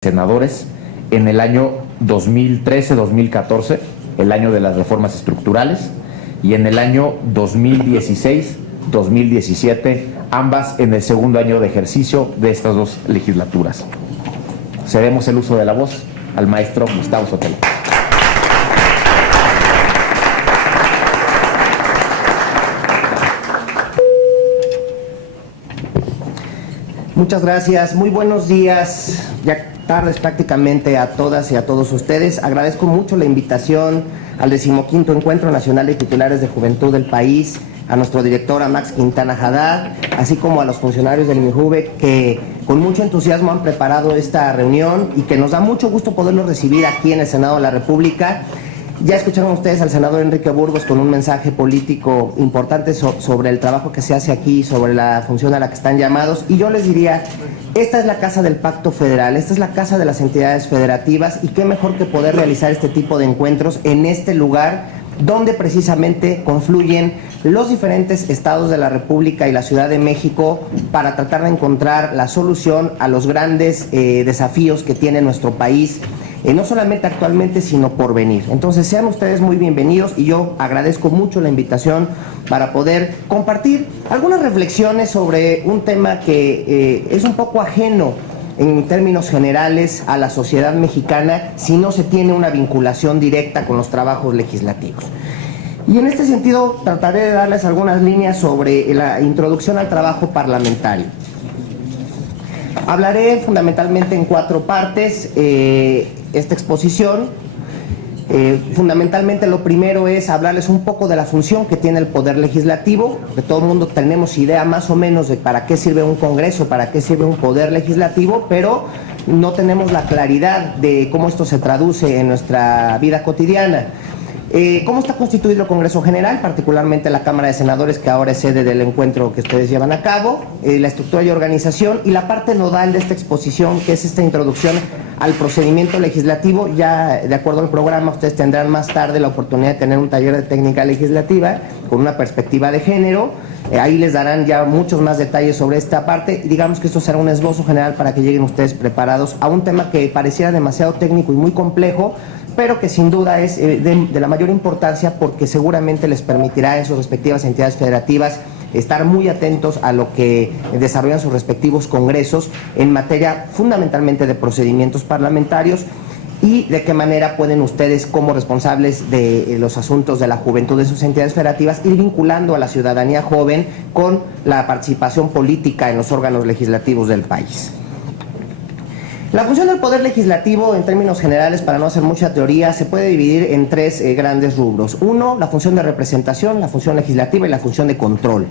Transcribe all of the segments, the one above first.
senadores en el año 2013-2014, el año de las reformas estructurales, y en el año 2016-2017, ambas en el segundo año de ejercicio de estas dos legislaturas. Cedemos el uso de la voz al maestro Gustavo Sotelo. Muchas gracias, muy buenos días, ya tardes prácticamente a todas y a todos ustedes. Agradezco mucho la invitación al 15º Encuentro Nacional de Titulares de Juventud del país, a nuestro director, a Max Quintana Haddad, así como a los funcionarios del INJUVE que con mucho entusiasmo han preparado esta reunión y que nos da mucho gusto poderlo recibir aquí en el Senado de la República. Ya escucharon ustedes al senador Enrique Burgos con un mensaje político importante sobre el trabajo que se hace aquí, sobre la función a la que están llamados, y yo les diría, esta es la casa del Pacto Federal, esta es la casa de las entidades federativas, y qué mejor que poder realizar este tipo de encuentros en este lugar donde precisamente confluyen los diferentes estados de la República y la Ciudad de México para tratar de encontrar la solución a los grandes desafíos que tiene nuestro país, no solamente actualmente, sino por venir. Entonces, sean ustedes muy bienvenidos y yo agradezco mucho la invitación para poder compartir algunas reflexiones sobre un tema que es un poco ajeno en términos generales a la sociedad mexicana si no se tiene una vinculación directa con los trabajos legislativos. Y en este sentido trataré de darles algunas líneas sobre la introducción al trabajo parlamentario. Hablaré fundamentalmente en 4 partes esta exposición. Fundamentalmente lo primero es hablarles un poco de la función que tiene el Poder Legislativo, que todo el mundo tenemos idea más o menos de para qué sirve un Congreso, para qué sirve un Poder Legislativo, pero no tenemos la claridad de cómo esto se traduce en nuestra vida cotidiana. ¿Cómo está constituido el Congreso General, particularmente la Cámara de Senadores, que ahora es sede del encuentro que ustedes llevan a cabo? La estructura y organización, y la parte nodal de esta exposición, que es esta introducción al procedimiento legislativo. Ya de acuerdo al programa, ustedes tendrán más tarde la oportunidad de tener un taller de técnica legislativa con una perspectiva de género. Ahí les darán ya muchos más detalles sobre esta parte. Digamos que esto será un esbozo general para que lleguen ustedes preparados a un tema que pareciera demasiado técnico y muy complejo, pero que sin duda es de la mayor importancia, porque seguramente les permitirá en sus respectivas entidades federativas estar muy atentos a lo que desarrollan sus respectivos congresos en materia fundamentalmente de procedimientos parlamentarios, y de qué manera pueden ustedes, como responsables de los asuntos de la juventud de sus entidades federativas, ir vinculando a la ciudadanía joven con la participación política en los órganos legislativos del país. La función del Poder Legislativo, en términos generales, para no hacer mucha teoría, se puede dividir en 3 grandes rubros. Uno, la función de representación, la función legislativa y la función de control.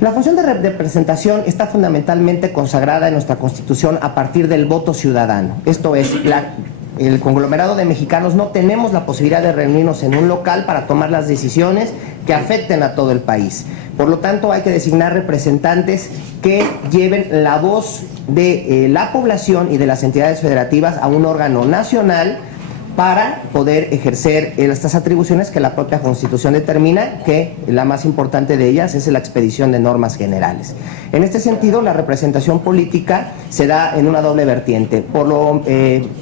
La función de representación está fundamentalmente consagrada en nuestra Constitución a partir del voto ciudadano. Esto es, el conglomerado de mexicanos no tenemos la posibilidad de reunirnos en un local para tomar las decisiones que afecten a todo el país. Por lo tanto, hay que designar representantes que lleven la voz de la población y de las entidades federativas a un órgano nacional para poder ejercer estas atribuciones que la propia Constitución determina, que la más importante de ellas es la expedición de normas generales. En este sentido, la representación política se da en una doble vertiente. Por lo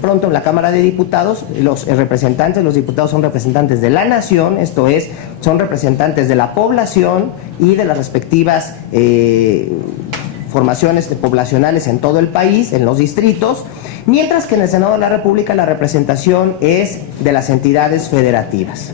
pronto, en la Cámara de Diputados, los diputados son representantes de la nación, esto es, son representantes de la población y de las respectivas formaciones poblacionales en todo el país, en los distritos, mientras que en el Senado de la República la representación es de las entidades federativas.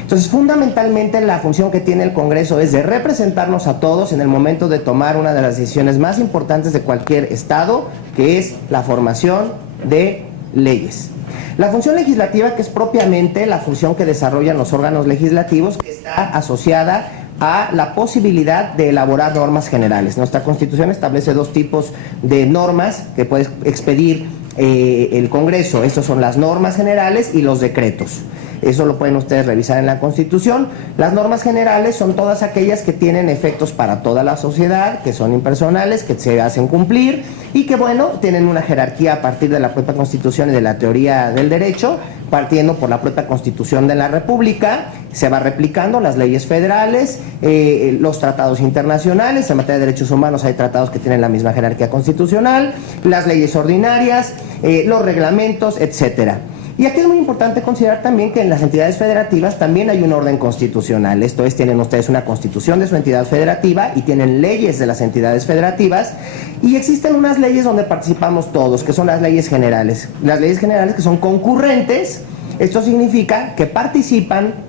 Entonces, fundamentalmente la función que tiene el Congreso es de representarnos a todos en el momento de tomar una de las decisiones más importantes de cualquier estado, que es la formación de leyes. La función legislativa, que es propiamente la función que desarrollan los órganos legislativos, que está asociada a la posibilidad de elaborar normas generales. Nuestra Constitución establece 2 tipos de normas que puede expedir el Congreso. Estos son las normas generales y los decretos. Eso lo pueden ustedes revisar en la Constitución. Las normas generales son todas aquellas que tienen efectos para toda la sociedad, que son impersonales, que se hacen cumplir y que, bueno, tienen una jerarquía a partir de la propia Constitución y de la teoría del derecho, partiendo por la propia Constitución de la República. Se va replicando las leyes federales, los tratados internacionales. En materia de derechos humanos hay tratados que tienen la misma jerarquía constitucional, las leyes ordinarias, los reglamentos, etcétera. Y aquí es muy importante considerar también que en las entidades federativas también hay un orden constitucional. Esto es, tienen ustedes una constitución de su entidad federativa y tienen leyes de las entidades federativas, y existen unas leyes donde participamos todos, que son las leyes generales. Las leyes generales que son concurrentes. Esto significa que participan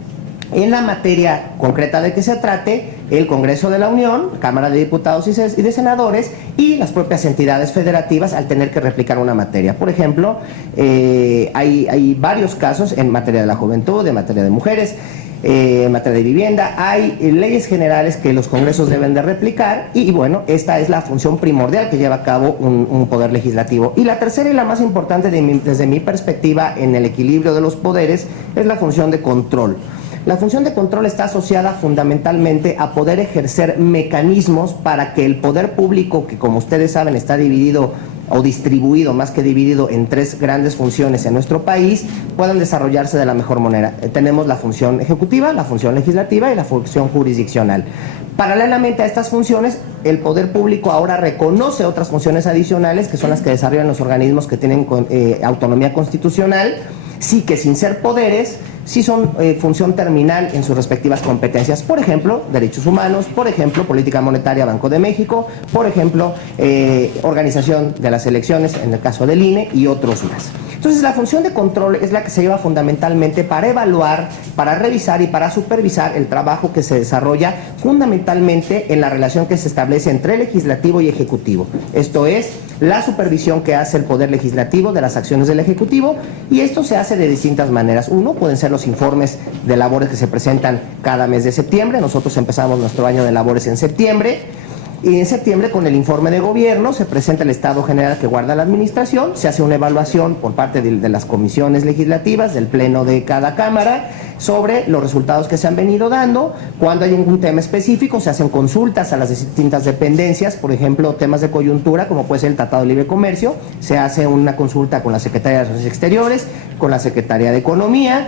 en la materia concreta de que se trate el Congreso de la Unión, Cámara de Diputados y de Senadores, y las propias entidades federativas al tener que replicar una materia. Por ejemplo, hay varios casos en materia de la juventud, en materia de mujeres, en materia de vivienda. Hay leyes generales que los congresos deben de replicar y bueno, esta es la función primordial que lleva a cabo un poder legislativo. Y la tercera y la más importante desde mi perspectiva en el equilibrio de los poderes es la función de control. La función de control está asociada fundamentalmente a poder ejercer mecanismos para que el poder público, que como ustedes saben está dividido o distribuido más que dividido en tres grandes funciones en nuestro país, puedan desarrollarse de la mejor manera. Tenemos la función ejecutiva, la función legislativa y la función jurisdiccional. Paralelamente a estas funciones, el poder público ahora reconoce otras funciones adicionales que son las que desarrollan los organismos que tienen autonomía constitucional, sí que sin ser poderes, sí son función terminal en sus respectivas competencias. Por ejemplo, derechos humanos, por ejemplo, política monetaria, Banco de México, por ejemplo, organización de las elecciones, en el caso del INE, y otros más. Entonces, la función de control es la que se lleva fundamentalmente para evaluar, para revisar y para supervisar el trabajo que se desarrolla fundamentalmente en la relación que se establece entre legislativo y ejecutivo. Esto es, la supervisión que hace el Poder Legislativo de las acciones del Ejecutivo, y esto se hace de distintas maneras. Uno, pueden ser los informes de labores que se presentan cada mes de septiembre. Nosotros empezamos nuestro año de labores en septiembre. Y en septiembre, con el informe de gobierno, se presenta el estado general que guarda la administración, se hace una evaluación por parte de las comisiones legislativas, del pleno de cada cámara, sobre los resultados que se han venido dando. Cuando hay algún tema específico, se hacen consultas a las distintas dependencias, por ejemplo, temas de coyuntura, como puede ser el Tratado de Libre Comercio, se hace una consulta con la Secretaría de Relaciones Exteriores, con la Secretaría de Economía,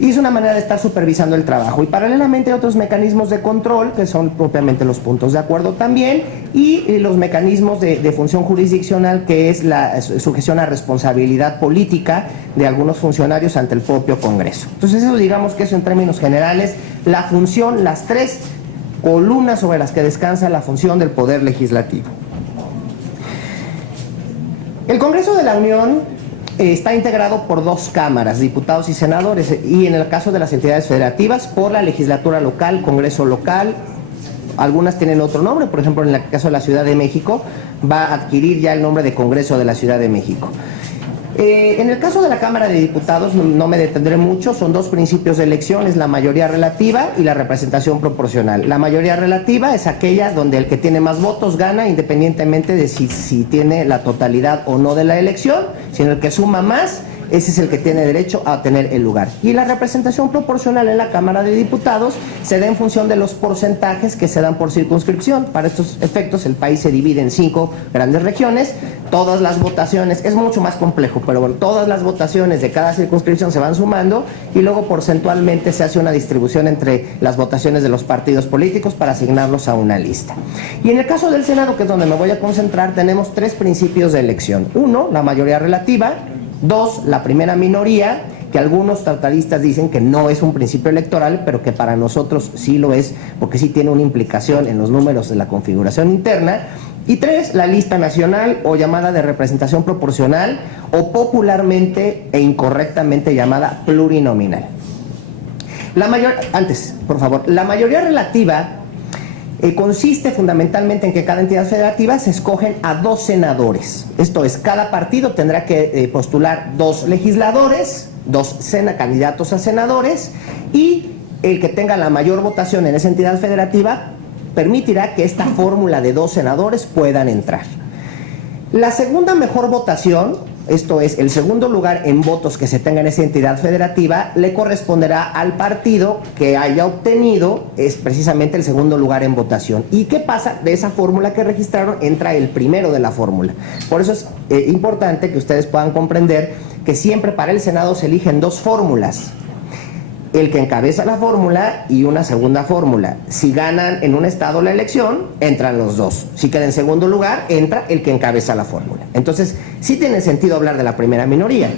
y es una manera de estar supervisando el trabajo. Y paralelamente hay otros mecanismos de control, que son propiamente los puntos de acuerdo también, y los mecanismos de función jurisdiccional, que es la sujeción a responsabilidad política de algunos funcionarios ante el propio Congreso. Entonces, eso, digamos que eso en términos generales, la función, las tres columnas sobre las que descansa la función del Poder Legislativo. El Congreso de la Unión está integrado por dos cámaras, diputados y senadores, y en el caso de las entidades federativas, por la legislatura local, Congreso local. Algunas tienen otro nombre, por ejemplo, en el caso de la Ciudad de México, va a adquirir ya el nombre de Congreso de la Ciudad de México. En el caso de la Cámara de Diputados no me detendré mucho, son dos principios de elección, es la mayoría relativa y la representación proporcional. La mayoría relativa es aquella donde el que tiene más votos gana, independientemente de si tiene la totalidad o no de la elección, sino el que suma más, ese es el que tiene derecho a tener el lugar. Y la representación proporcional en la Cámara de Diputados se da en función de los porcentajes que se dan por circunscripción. Para estos efectos, el país se divide en 5 grandes regiones. Todas las votaciones, es mucho más complejo, pero bueno, todas las votaciones de cada circunscripción se van sumando y luego porcentualmente se hace una distribución entre las votaciones de los partidos políticos para asignarlos a una lista. Y en el caso del Senado, que es donde me voy a concentrar, tenemos 3 principios de elección. 1, la mayoría relativa. 2, la primera minoría, que algunos tratadistas dicen que no es un principio electoral, pero que para nosotros sí lo es, porque sí tiene una implicación en los números de la configuración interna. Y 3, la lista nacional, o llamada de representación proporcional, o popularmente e incorrectamente llamada plurinominal. La mayoría relativa consiste fundamentalmente en que cada entidad federativa se escogen a 2 senadores. Esto es, cada partido tendrá que postular 2 legisladores, 2 candidatos a senadores, y el que tenga la mayor votación en esa entidad federativa permitirá que esta fórmula de 2 senadores puedan entrar. La segunda mejor votación esto es, el segundo lugar en votos que se tenga en esa entidad federativa, le corresponderá al partido que haya obtenido es precisamente el segundo lugar en votación. ¿Y qué pasa? De esa fórmula que registraron entra el primero de la fórmula. Por eso es importante que ustedes puedan comprender que siempre para el Senado se eligen dos fórmulas: el que encabeza la fórmula y una segunda fórmula. Si ganan en un estado la elección, entran los dos. Si queda en segundo lugar, entra el que encabeza la fórmula. Entonces, sí tiene sentido hablar de la primera minoría,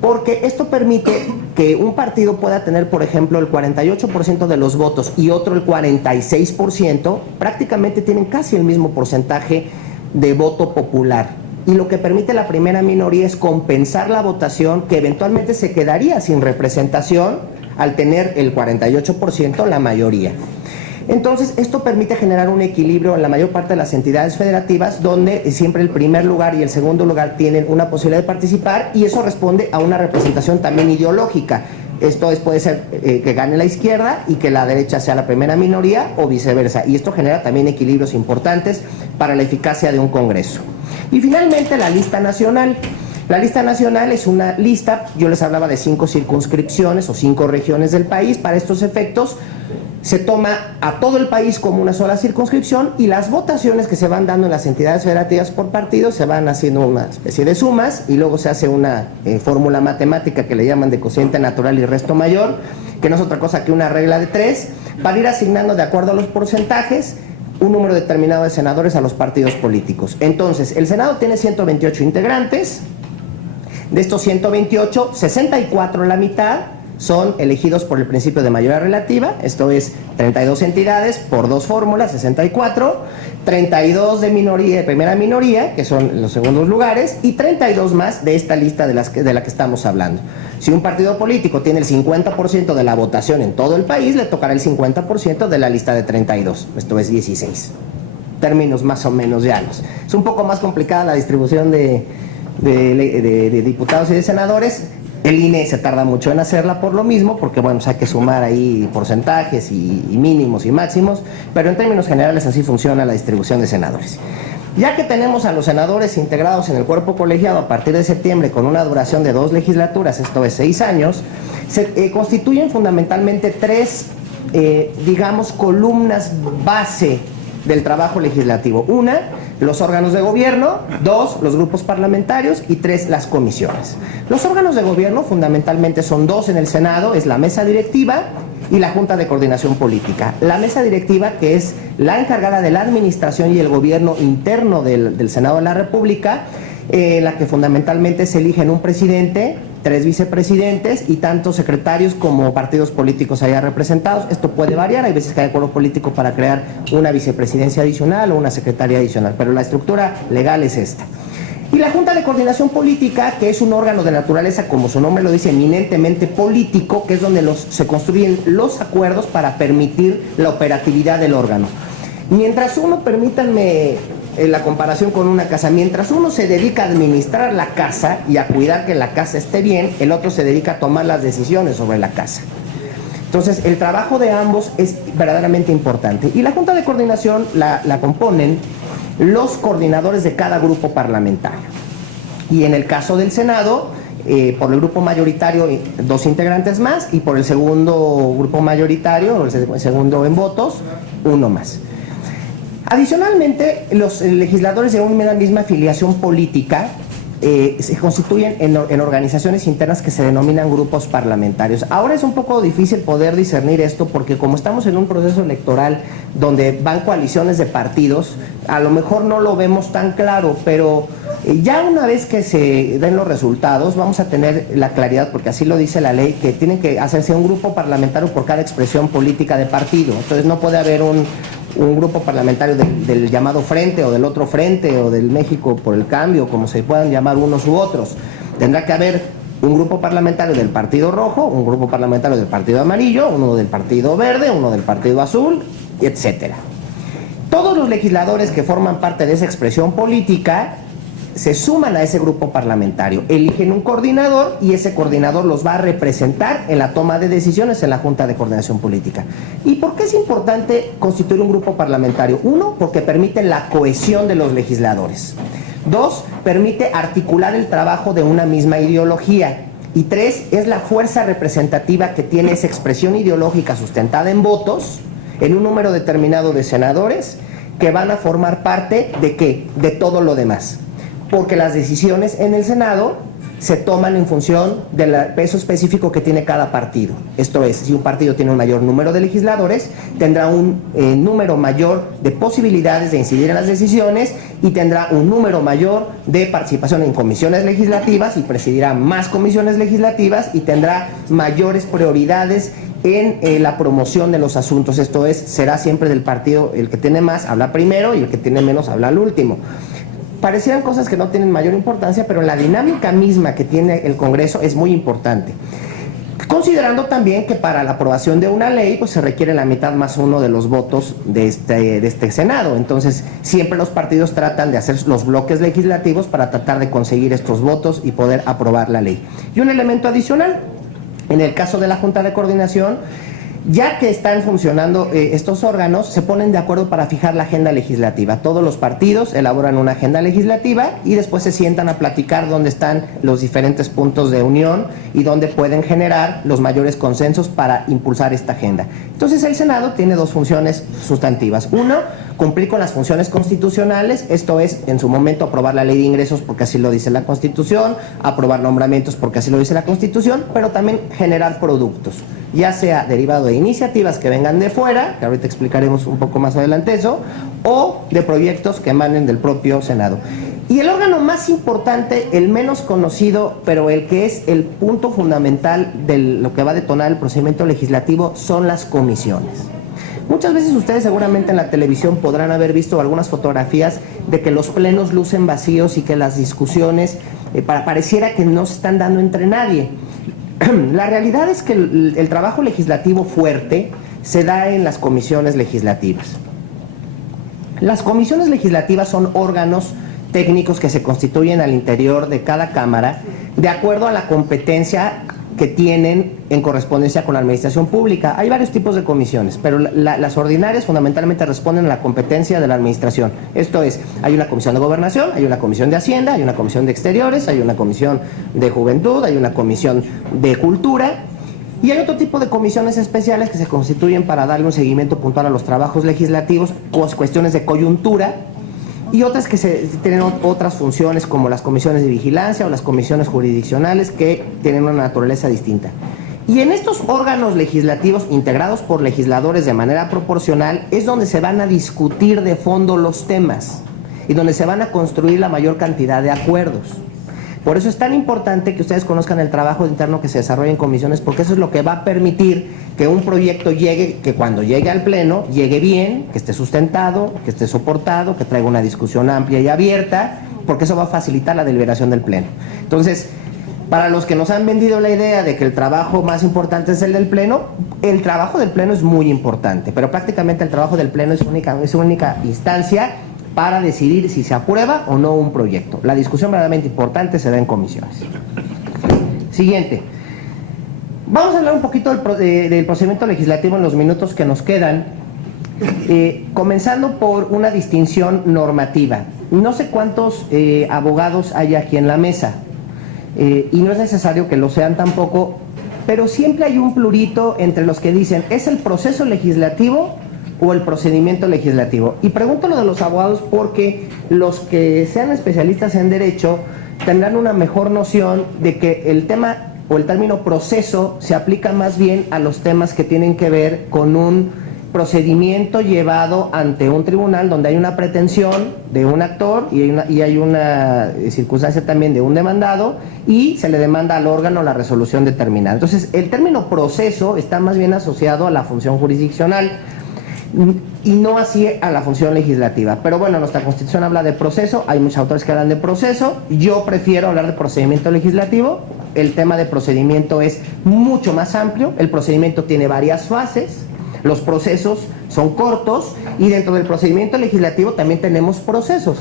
porque esto permite que un partido pueda tener, por ejemplo, el 48% de los votos y otro el 46%, prácticamente tienen casi el mismo porcentaje de voto popular. Y lo que permite la primera minoría es compensar la votación que eventualmente se quedaría sin representación al tener el 48% la mayoría. Entonces, esto permite generar un equilibrio en la mayor parte de las entidades federativas, donde siempre el primer lugar y el segundo lugar tienen una posibilidad de participar, y eso responde a una representación también ideológica. Esto es, puede ser que gane la izquierda y que la derecha sea la primera minoría o viceversa, y esto genera también equilibrios importantes para la eficacia de un Congreso. Y finalmente, la lista nacional. La lista nacional es una lista, yo les hablaba de 5 circunscripciones o 5 regiones del país. Para estos efectos se toma a todo el país como una sola circunscripción, y las votaciones que se van dando en las entidades federativas por partidos se van haciendo una especie de sumas, y luego se hace una fórmula matemática que le llaman de cociente natural y resto mayor, que no es otra cosa que una regla de 3, para ir asignando de acuerdo a los porcentajes un número determinado de senadores a los partidos políticos. Entonces, el Senado tiene 128 integrantes. De estos 128, 64, la mitad, son elegidos por el principio de mayoría relativa. Esto es 32 entidades por 2 fórmulas, 64, 32 de minoría, de primera minoría, que son los segundos lugares, y 32 más de esta lista de la que estamos hablando. Si un partido político tiene el 50% de la votación en todo el país, le tocará el 50% de la lista de 32. Esto es 16. Términos más o menos llanos. Es un poco más complicada la distribución de diputados y de senadores. El INE se tarda mucho en hacerla por lo mismo, porque bueno, hay que sumar ahí porcentajes y mínimos y máximos, pero en términos generales así funciona la distribución de senadores. Ya que tenemos a los senadores integrados en el cuerpo colegiado a partir de septiembre con una duración de 2 legislaturas, esto es 6 años, se constituyen fundamentalmente 3, digamos, columnas base del trabajo legislativo. Una, los órganos de gobierno; 2, los grupos parlamentarios; y 3, las comisiones. Los órganos de gobierno fundamentalmente son 2 en el Senado: es la mesa directiva y la Junta de Coordinación Política. La mesa directiva, que es la encargada de la administración y el gobierno interno del Senado de la República, la que fundamentalmente se eligen un presidente, 3 vicepresidentes y tantos secretarios como partidos políticos allá representados. Esto puede variar, hay veces que hay acuerdo político para crear una vicepresidencia adicional o una secretaría adicional, pero la estructura legal es esta. Y la Junta de Coordinación Política, que es un órgano de naturaleza, como su nombre lo dice, eminentemente político, que es donde se construyen los acuerdos para permitir la operatividad del órgano. Mientras uno, permítanme la comparación con una casa, mientras uno se dedica a administrar la casa y a cuidar que la casa esté bien, el otro se dedica a tomar las decisiones sobre la casa. Entonces, el trabajo de ambos es verdaderamente importante. Y la Junta de Coordinación la componen los coordinadores de cada grupo parlamentario. Y en el caso del Senado, por el grupo mayoritario, 2 integrantes más, y por el segundo grupo mayoritario, o el segundo en votos, 1 más. Adicionalmente, los legisladores de una misma afiliación política se constituyen en organizaciones internas que se denominan grupos parlamentarios. Ahora es un poco difícil poder discernir esto, porque como estamos en un proceso electoral donde van coaliciones de partidos, a lo mejor no lo vemos tan claro, pero ya una vez que se den los resultados vamos a tener la claridad, porque así lo dice la ley, que tiene que hacerse un grupo parlamentario por cada expresión política de partido. Entonces no puede haber un grupo parlamentario del llamado Frente, o del otro Frente, o del México por el Cambio, como se puedan llamar unos u otros. Tendrá que haber un grupo parlamentario del Partido Rojo, un grupo parlamentario del Partido Amarillo, uno del Partido Verde, uno del Partido Azul, etcétera. Todos los legisladores que forman parte de esa expresión política se suman a ese grupo parlamentario, eligen un coordinador y ese coordinador los va a representar en la toma de decisiones en la Junta de Coordinación Política. ¿Y por qué es importante constituir un grupo parlamentario? 1, porque permite la cohesión de los legisladores. 2, permite articular el trabajo de una misma ideología. Y 3, es la fuerza representativa que tiene esa expresión ideológica sustentada en votos, en un número determinado de senadores, que van a formar parte ¿de qué? De todo lo demás. Porque las decisiones en el Senado se toman en función del peso específico que tiene cada partido. Esto es, si un partido tiene un mayor número de legisladores, tendrá un número mayor de posibilidades de incidir en las decisiones y tendrá un número mayor de participación en comisiones legislativas y presidirá más comisiones legislativas y tendrá mayores prioridades en la promoción de los asuntos. Esto es, será siempre del partido el que tiene más, habla primero, y el que tiene menos, habla al último. Parecieran cosas que no tienen mayor importancia, pero la dinámica misma que tiene el Congreso es muy importante. Considerando también que para la aprobación de una ley pues se requiere la mitad más uno de los votos de este Senado. Entonces siempre los partidos tratan de hacer los bloques legislativos para tratar de conseguir estos votos y poder aprobar la ley. Y un elemento adicional, en el caso de la Junta de Coordinación, ya que están funcionando estos órganos, se ponen de acuerdo para fijar la agenda legislativa. Todos los partidos elaboran una agenda legislativa y después se sientan a platicar dónde están los diferentes puntos de unión y dónde pueden generar los mayores consensos para impulsar esta agenda. Entonces el Senado tiene dos funciones sustantivas. Uno, cumplir con las funciones constitucionales, esto es, en su momento aprobar la ley de ingresos porque así lo dice la Constitución, aprobar nombramientos porque así lo dice la Constitución, pero también generar productos, ya sea derivado de iniciativas que vengan de fuera, que ahorita explicaremos un poco más adelante eso, o de proyectos que emanen del propio Senado. Y el órgano más importante, el menos conocido, pero el que es el punto fundamental de lo que va a detonar el procedimiento legislativo, son las comisiones. Muchas veces ustedes seguramente en la televisión podrán haber visto algunas fotografías de que los plenos lucen vacíos y que las discusiones pareciera que no se están dando entre nadie. La realidad es que el trabajo legislativo fuerte se da en las comisiones legislativas. Las comisiones legislativas son órganos técnicos que se constituyen al interior de cada Cámara de acuerdo a la competencia que tienen en correspondencia con la administración pública. Hay varios tipos de comisiones, pero las ordinarias fundamentalmente responden a la competencia de la administración. Esto es, hay una comisión de gobernación, hay una comisión de hacienda, hay una comisión de exteriores, hay una comisión de juventud, hay una comisión de cultura, y hay otro tipo de comisiones especiales que se constituyen para darle un seguimiento puntual a los trabajos legislativos, cuestiones de coyuntura, y otras que tienen otras funciones como las comisiones de vigilancia o las comisiones jurisdiccionales que tienen una naturaleza distinta. Y en estos órganos legislativos integrados por legisladores de manera proporcional es donde se van a discutir de fondo los temas y donde se van a construir la mayor cantidad de acuerdos. Por eso es tan importante que ustedes conozcan el trabajo interno que se desarrolla en comisiones, porque eso es lo que va a permitir que un proyecto llegue, que cuando llegue al pleno, llegue bien, que esté sustentado, que esté soportado, que traiga una discusión amplia y abierta, porque eso va a facilitar la deliberación del pleno. Entonces, para los que nos han vendido la idea de que el trabajo más importante es el del pleno, el trabajo del pleno es muy importante, pero prácticamente el trabajo del pleno es única instancia para decidir si se aprueba o no un proyecto. La discusión verdaderamente importante se da en comisiones. Siguiente. Vamos a hablar un poquito del procedimiento legislativo en los minutos que nos quedan, comenzando por una distinción normativa. No sé cuántos abogados hay aquí en la mesa, y no es necesario que lo sean tampoco, pero siempre hay un plurito entre los que dicen, ¿es el proceso legislativo o el procedimiento legislativo? Y pregunto lo de los abogados porque los que sean especialistas en derecho tendrán una mejor noción de que el tema o el término proceso se aplica más bien a los temas que tienen que ver con un procedimiento llevado ante un tribunal donde hay una pretensión de un actor y hay una circunstancia también de un demandado y se le demanda al órgano la resolución determinada. Entonces el término proceso está más bien asociado a la función jurisdiccional y no así a la función legislativa. Pero bueno, nuestra Constitución habla de proceso, hay muchos autores que hablan de proceso, yo prefiero hablar de procedimiento legislativo. El tema de procedimiento es mucho más amplio, el procedimiento tiene varias fases, los procesos son cortos y dentro del procedimiento legislativo también tenemos procesos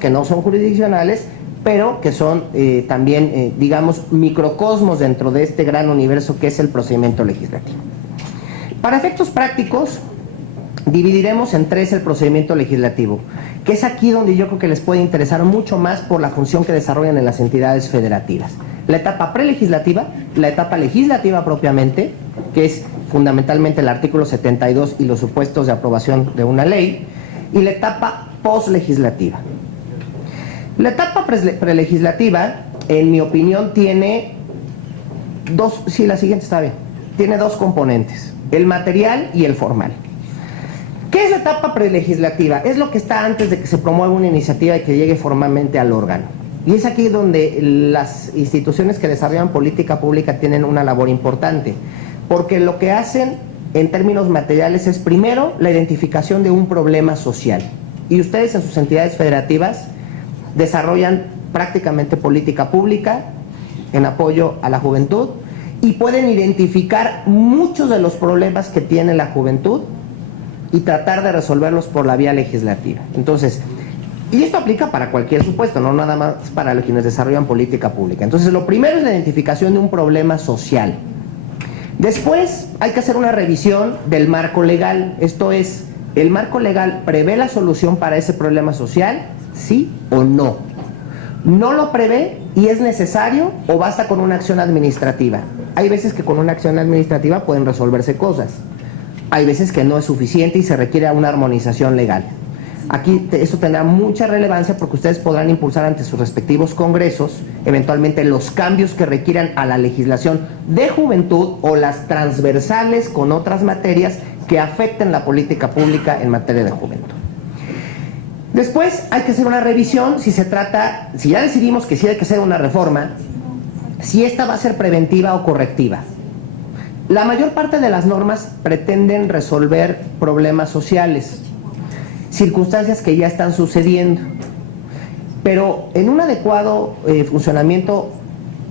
que no son jurisdiccionales, pero que son también, digamos, microcosmos dentro de este gran universo que es el procedimiento legislativo. Para efectos prácticos, Dividiremos en 3 el procedimiento legislativo, que es aquí donde yo creo que les puede interesar mucho más por la función que desarrollan en las entidades federativas. La etapa prelegislativa, la etapa legislativa propiamente, que es fundamentalmente el artículo 72 y los supuestos de aprobación de una ley, y la etapa postlegislativa. La etapa prelegislativa, en mi opinión, tiene tiene dos componentes, el material y el formal. ¿Qué es la etapa prelegislativa? Es lo que está antes de que se promueva una iniciativa y que llegue formalmente al órgano. Y es aquí donde las instituciones que desarrollan política pública tienen una labor importante, porque lo que hacen en términos materiales es primero la identificación de un problema social. Y ustedes en sus entidades federativas desarrollan prácticamente política pública en apoyo a la juventud y pueden identificar muchos de los problemas que tiene la juventud y tratar de resolverlos por la vía legislativa. Entonces, y esto aplica para cualquier supuesto, no nada más para los quienes desarrollan política pública. Entonces, lo primero es la identificación de un problema social. Después hay que hacer una revisión del marco legal. Esto es, ¿el marco legal prevé la solución para ese problema social? ¿Sí o no? ¿No lo prevé y es necesario o basta con una acción administrativa? Hay veces que con una acción administrativa pueden resolverse cosas. Hay veces que no es suficiente y se requiere una armonización legal. Aquí esto tendrá mucha relevancia porque ustedes podrán impulsar ante sus respectivos congresos eventualmente los cambios que requieran a la legislación de juventud o las transversales con otras materias que afecten la política pública en materia de juventud. Después hay que hacer una revisión si ya decidimos que sí hay que hacer una reforma, si esta va a ser preventiva o correctiva. La mayor parte de las normas pretenden resolver problemas sociales, circunstancias que ya están sucediendo, pero en un adecuado funcionamiento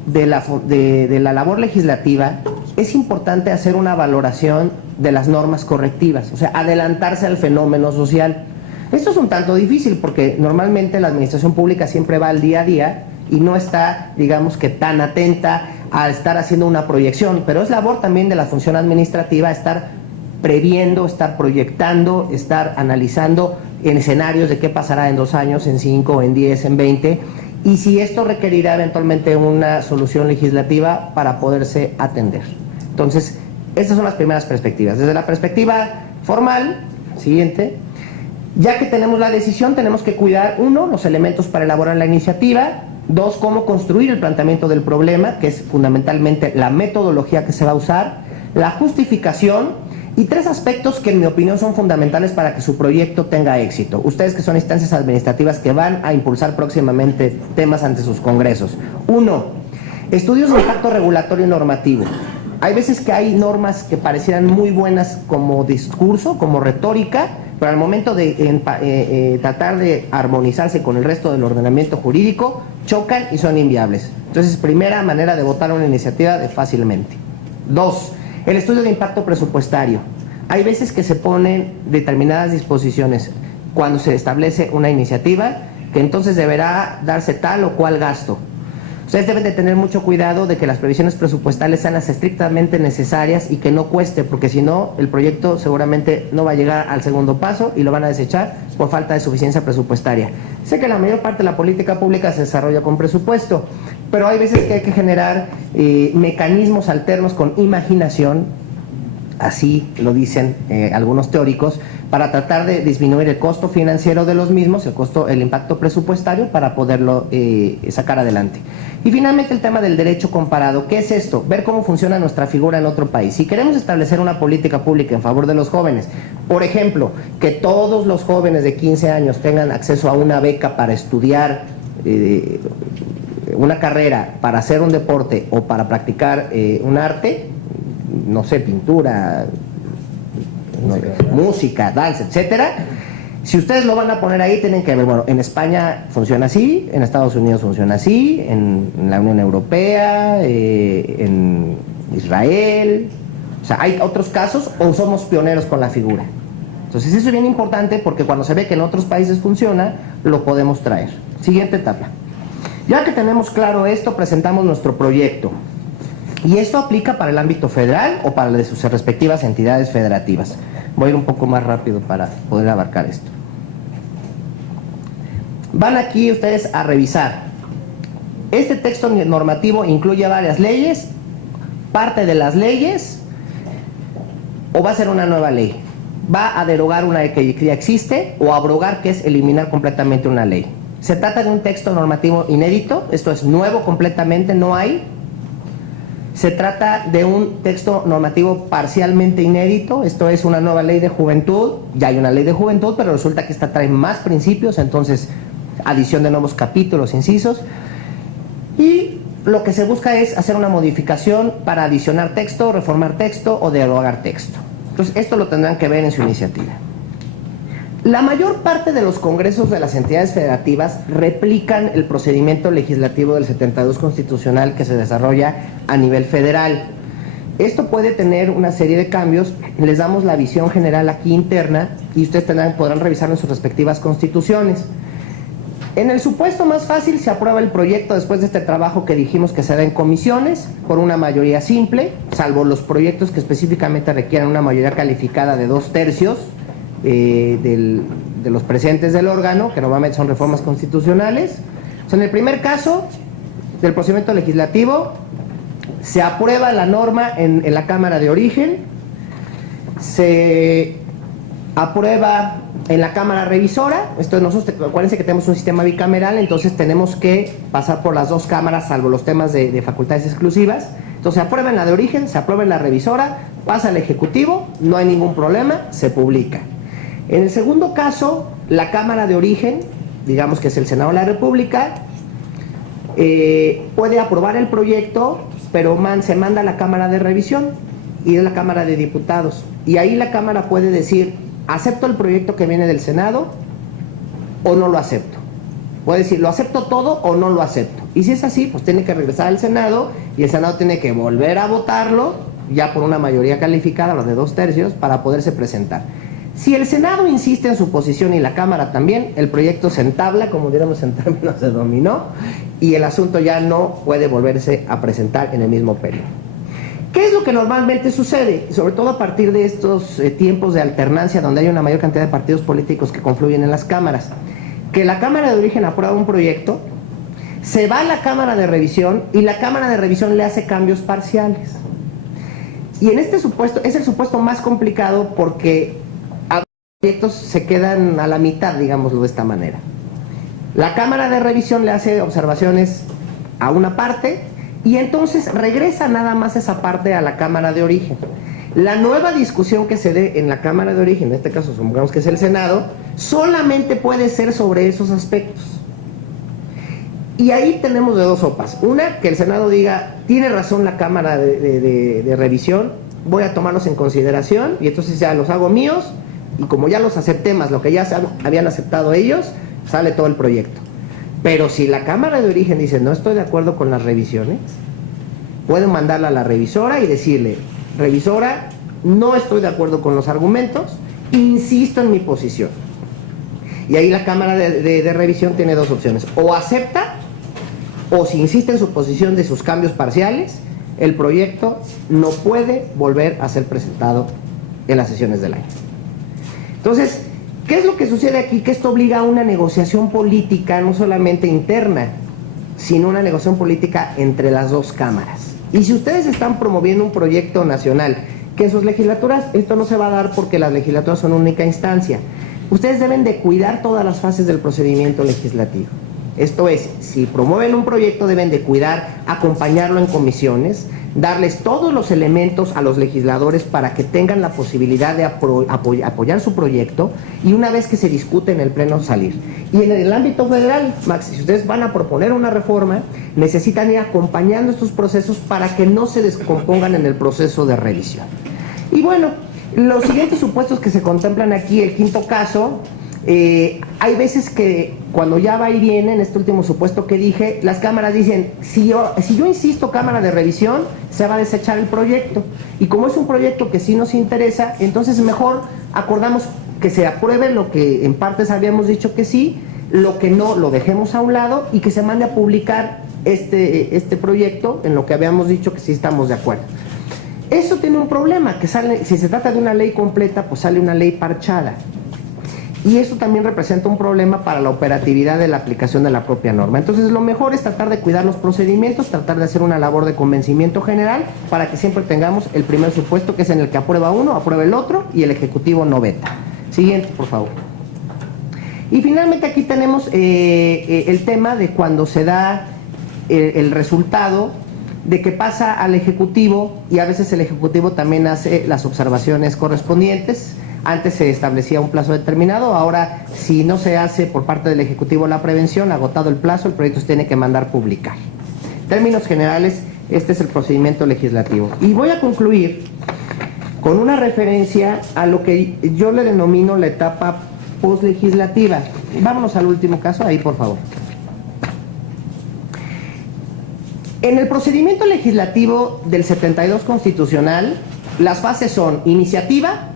de la labor legislativa es importante hacer una valoración de las normas correctivas, o sea, adelantarse al fenómeno social. Esto es un tanto difícil porque normalmente la administración pública siempre va al día a día y no está, digamos que tan atenta a estar haciendo una proyección, pero es labor también de la función administrativa estar previendo, estar proyectando, estar analizando en escenarios de qué pasará en 2 años, en 5, en 10, en 20, y si esto requerirá eventualmente una solución legislativa para poderse atender. Entonces, estas son las primeras perspectivas. Desde la perspectiva formal, siguiente, ya que tenemos la decisión, tenemos que cuidar, 1, los elementos para elaborar la iniciativa, 2, cómo construir el planteamiento del problema, que es fundamentalmente la metodología que se va a usar, la justificación, y 3 aspectos que en mi opinión son fundamentales para que su proyecto tenga éxito. Ustedes que son instancias administrativas que van a impulsar próximamente temas ante sus congresos. 1, estudios de impacto regulatorio y normativo. Hay veces que hay normas que parecieran muy buenas como discurso, como retórica, pero al momento de tratar de armonizarse con el resto del ordenamiento jurídico, chocan y son inviables. Entonces, primera manera de votar una iniciativa fácilmente. 2, el estudio de impacto presupuestario. Hay veces que se ponen determinadas disposiciones cuando se establece una iniciativa que entonces deberá darse tal o cual gasto. Ustedes deben de tener mucho cuidado de que las previsiones presupuestales sean las estrictamente necesarias y que no cueste, porque si no, el proyecto seguramente no va a llegar al segundo paso y lo van a desechar por falta de suficiencia presupuestaria. Sé que la mayor parte de la política pública se desarrolla con presupuesto, pero hay veces que hay que generar mecanismos alternos con imaginación, así lo dicen algunos teóricos, para tratar de disminuir el costo financiero de los mismos, el impacto presupuestario, para poderlo sacar adelante. Y finalmente el tema del derecho comparado. ¿Qué es esto? Ver cómo funciona nuestra figura en otro país. Si queremos establecer una política pública en favor de los jóvenes, por ejemplo, que todos los jóvenes de 15 años tengan acceso a una beca para estudiar una carrera, para hacer un deporte o para practicar un arte, no sé, pintura, música, danza, etcétera. Si ustedes lo van a poner ahí, tienen que ver, bueno, en España funciona así, en Estados Unidos funciona así, en la Unión Europea, en Israel, o sea, hay otros casos o somos pioneros con la figura. Entonces eso es bien importante porque cuando se ve que en otros países funciona, lo podemos traer. Siguiente etapa. Ya que tenemos claro esto, presentamos nuestro proyecto. Y esto aplica para el ámbito federal o para de sus respectivas entidades federativas. Voy a ir un poco más rápido para poder abarcar esto. Van aquí ustedes a revisar. Este texto normativo incluye varias leyes, parte de las leyes, o va a ser una nueva ley. Va a derogar una que ya existe o abrogar, que es eliminar completamente una ley. Se trata de un texto normativo inédito, esto es nuevo completamente, no hay. Se trata de un texto normativo parcialmente inédito, esto es una nueva ley de juventud, ya hay una ley de juventud, pero resulta que esta trae más principios, entonces adición de nuevos capítulos, incisos, y lo que se busca es hacer una modificación para adicionar texto, reformar texto o derogar texto. Entonces esto lo tendrán que ver en su iniciativa. La mayor parte de los congresos de las entidades federativas replican el procedimiento legislativo del 72 constitucional que se desarrolla a nivel federal. Esto puede tener una serie de cambios, les damos la visión general aquí interna y ustedes podrán revisarlo en sus respectivas constituciones. En el supuesto más fácil se aprueba el proyecto después de este trabajo que dijimos que se da en comisiones por una mayoría simple, salvo los proyectos que específicamente requieran una mayoría calificada de 2/3 de los presentes del órgano, que normalmente son reformas constitucionales. O sea, en el primer caso del procedimiento legislativo se aprueba la norma en la Cámara de Origen, se aprueba en la Cámara Revisora. Esto nosotros, acuérdense que tenemos un sistema bicameral, entonces tenemos que pasar por las dos cámaras, salvo los temas de facultades exclusivas. Entonces se aprueba en la de Origen, se aprueba en la Revisora, pasa al Ejecutivo, no hay ningún problema, se publica. En el segundo caso, la Cámara de Origen, digamos que es el Senado de la República, puede aprobar el proyecto, pero se manda a la Cámara de Revisión y es la Cámara de Diputados. Y ahí la Cámara puede decir, acepto el proyecto que viene del Senado o no lo acepto. Puede decir, lo acepto todo o no lo acepto. Y si es así, pues tiene que regresar al Senado y el Senado tiene que volver a votarlo, ya por una mayoría calificada, los de 2/3, para poderse presentar. Si el Senado insiste en su posición y la Cámara también, el proyecto se entabla, como diríamos en términos de dominó, y el asunto ya no puede volverse a presentar en el mismo periodo. ¿Qué es lo que normalmente sucede? Sobre todo a partir de estos tiempos de alternancia, donde hay una mayor cantidad de partidos políticos que confluyen en las cámaras. Que la Cámara de Origen aprueba un proyecto, se va a la Cámara de Revisión y la Cámara de Revisión le hace cambios parciales. Y en este supuesto, es el supuesto más complicado porque proyectos se quedan a la mitad, digámoslo de esta manera. La Cámara de Revisión le hace observaciones a una parte y entonces regresa nada más esa parte a la Cámara de Origen. La nueva discusión que se dé en la Cámara de Origen, en este caso supongamos que es el Senado, solamente puede ser sobre esos aspectos. Y ahí tenemos de dos sopas. Una, que el Senado diga, tiene razón la Cámara de Revisión, voy a tomarlos en consideración y entonces ya los hago míos. Y como ya los acepté más lo que ya habían aceptado ellos, sale todo el proyecto. Pero si la Cámara de Origen dice no estoy de acuerdo con las revisiones, pueden mandarla a la revisora y decirle, revisora, no estoy de acuerdo con los argumentos, insisto en mi posición. Y ahí la Cámara de Revisión tiene dos opciones, o acepta, o si insiste en su posición de sus cambios parciales, el proyecto no puede volver a ser presentado en las sesiones del año. Entonces, ¿qué es lo que sucede aquí? Que esto obliga a una negociación política, no solamente interna, sino una negociación política entre las dos cámaras. Y si ustedes están promoviendo un proyecto nacional, que en sus legislaturas, esto no se va a dar porque las legislaturas son única instancia. Ustedes deben de cuidar todas las fases del procedimiento legislativo. Esto es, si promueven un proyecto deben de cuidar, acompañarlo en comisiones, darles todos los elementos a los legisladores para que tengan la posibilidad de apoyar su proyecto y una vez que se discute en el pleno salir. Y en el ámbito federal, Max, si ustedes van a proponer una reforma, necesitan ir acompañando estos procesos para que no se descompongan en el proceso de revisión. Y bueno, los siguientes supuestos que se contemplan aquí, el quinto caso, hay veces que cuando ya va y viene, en este último supuesto que dije, las cámaras dicen, si yo insisto, Cámara de Revisión, se va a desechar el proyecto. Y como es un proyecto que sí nos interesa, entonces mejor acordamos que se apruebe lo que en partes habíamos dicho que sí, lo que no lo dejemos a un lado y que se mande a publicar este proyecto en lo que habíamos dicho que sí estamos de acuerdo. Eso tiene un problema, que sale, si se trata de una ley completa, pues sale una ley parchada. Y eso también representa un problema para la operatividad de la aplicación de la propia norma. Entonces, lo mejor es tratar de cuidar los procedimientos, tratar de hacer una labor de convencimiento general para que siempre tengamos el primer supuesto, que es en el que aprueba uno, aprueba el otro y el Ejecutivo no veta. Siguiente, por favor. Y finalmente aquí tenemos el tema de cuando se da el resultado de que pasa al Ejecutivo, y a veces el Ejecutivo también hace las observaciones correspondientes. Antes se establecía un plazo determinado, ahora si no se hace por parte del Ejecutivo la prevención, agotado el plazo, el proyecto se tiene que mandar publicar. En términos generales, este es el procedimiento legislativo. Y voy a concluir con una referencia a lo que yo le denomino la etapa postlegislativa. Vámonos al último caso, ahí por favor. En el procedimiento legislativo del 72 constitucional, las fases son iniciativa,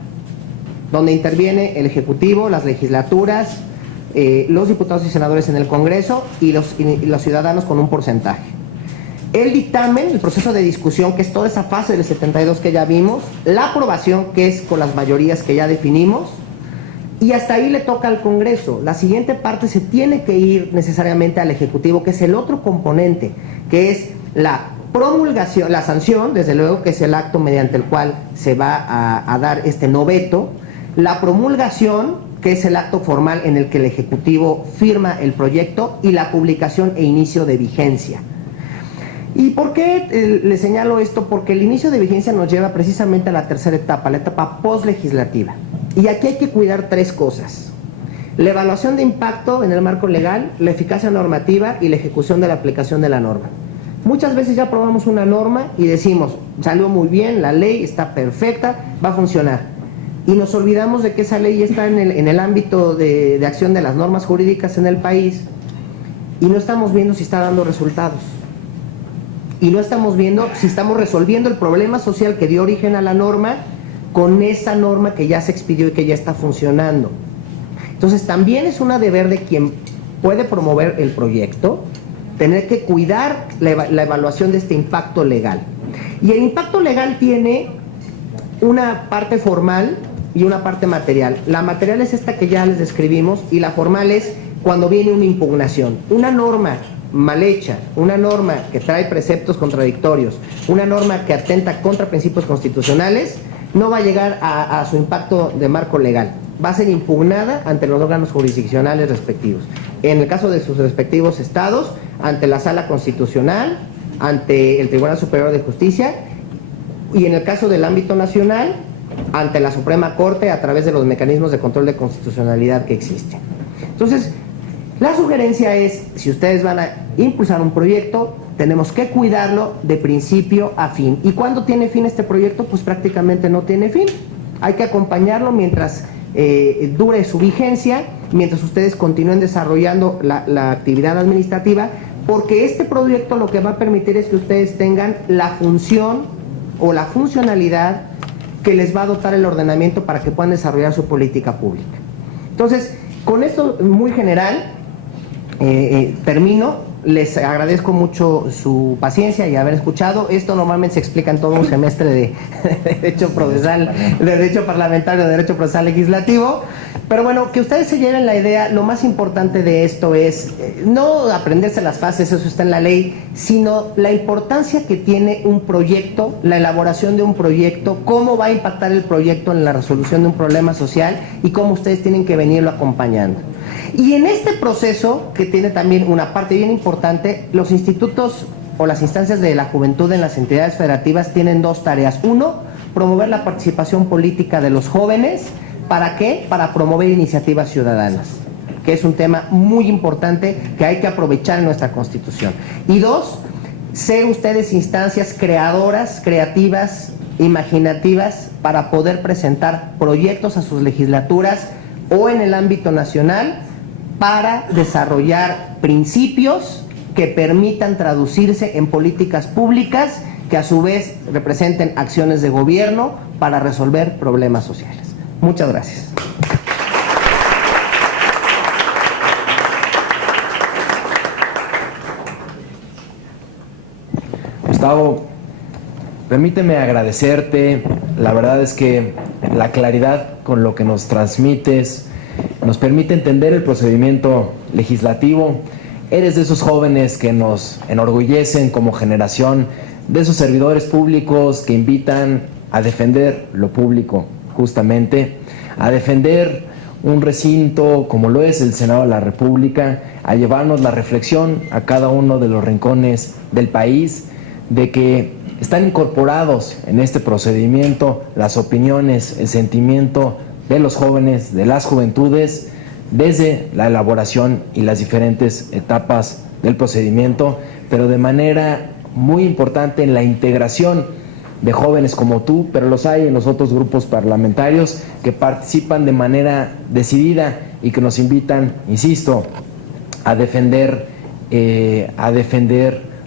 donde interviene el Ejecutivo, las legislaturas, los diputados y senadores en el Congreso y los ciudadanos con un porcentaje. El dictamen, el proceso de discusión, que es toda esa fase del 72 que ya vimos, la aprobación, que es con las mayorías que ya definimos, y hasta ahí le toca al Congreso. La siguiente parte se tiene que ir necesariamente al Ejecutivo, que es el otro componente, que es la promulgación, la sanción, desde luego que es el acto mediante el cual se va a dar este no veto, la promulgación, que es el acto formal en el que el Ejecutivo firma el proyecto, y la publicación e inicio de vigencia. ¿Y por qué le señalo esto? Porque el inicio de vigencia nos lleva precisamente a la tercera etapa, la etapa postlegislativa. Y aquí hay que cuidar tres cosas: la evaluación de impacto en el marco legal, la eficacia normativa y la ejecución de la aplicación de la norma. Muchas veces ya aprobamos una norma y decimos, salió muy bien, la ley está perfecta, va a funcionar. Y nos olvidamos de que esa ley está en el ámbito de acción de las normas jurídicas en el país, y no estamos viendo si está dando resultados. Y no estamos viendo si estamos resolviendo el problema social que dio origen a la norma con esa norma que ya se expidió y que ya está funcionando. Entonces también es un deber de quien puede promover el proyecto, tener que cuidar la evaluación de este impacto legal. Y el impacto legal tiene una parte formal y una parte material. La material es esta que ya les describimos, y la formal es cuando viene una impugnación. Una norma mal hecha, una norma que trae preceptos contradictorios, una norma que atenta contra principios constitucionales, no va a llegar a su impacto de marco legal. Va a ser impugnada ante los órganos jurisdiccionales respectivos. En el caso de sus respectivos estados, ante la Sala Constitucional, ante el Tribunal Superior de Justicia, y en el caso del ámbito nacional, ante la Suprema Corte a través de los mecanismos de control de constitucionalidad que existen. Entonces, la sugerencia es, si ustedes van a impulsar un proyecto, tenemos que cuidarlo de principio a fin. ¿Y cuándo tiene fin este proyecto? Pues prácticamente no tiene fin. Hay que acompañarlo mientras dure su vigencia, mientras ustedes continúen desarrollando la actividad administrativa, porque este proyecto lo que va a permitir es que ustedes tengan la función o la funcionalidad que les va a dotar el ordenamiento para que puedan desarrollar su política pública. Entonces, con esto muy general, termino. Les agradezco mucho su paciencia y haber escuchado. Esto normalmente se explica en todo un semestre de Derecho Procesal, de Derecho Parlamentario, de Derecho Procesal Legislativo. Pero bueno, que ustedes se lleven la idea, lo más importante de esto es no aprenderse las fases, eso está en la ley, sino la importancia que tiene un proyecto, la elaboración de un proyecto, cómo va a impactar el proyecto en la resolución de un problema social y cómo ustedes tienen que venirlo acompañando. Y en este proceso, que tiene también una parte bien importante, los institutos o las instancias de la juventud en las entidades federativas tienen dos tareas. Uno, promover la participación política de los jóvenes. ¿Para qué? Para promover iniciativas ciudadanas, que es un tema muy importante que hay que aprovechar en nuestra Constitución. Y dos, ser ustedes instancias creadoras, creativas, imaginativas, para poder presentar proyectos a sus legislaturas o en el ámbito nacional para desarrollar principios que permitan traducirse en políticas públicas que a su vez representen acciones de gobierno para resolver problemas sociales. Muchas gracias. Gustavo, permíteme agradecerte. La verdad es que la claridad con lo que nos transmites nos permite entender el procedimiento legislativo. Eres de esos jóvenes que nos enorgullecen como generación, de esos servidores públicos que invitan a defender lo público, justamente, a defender un recinto como lo es el Senado de la República, a llevarnos la reflexión a cada uno de los rincones del país, de que están incorporados en este procedimiento las opiniones, el sentimiento de los jóvenes, de las juventudes, desde la elaboración y las diferentes etapas del procedimiento, pero de manera muy importante en la integración de jóvenes como tú, pero los hay en los otros grupos parlamentarios que participan de manera decidida y que nos invitan, insisto, a defender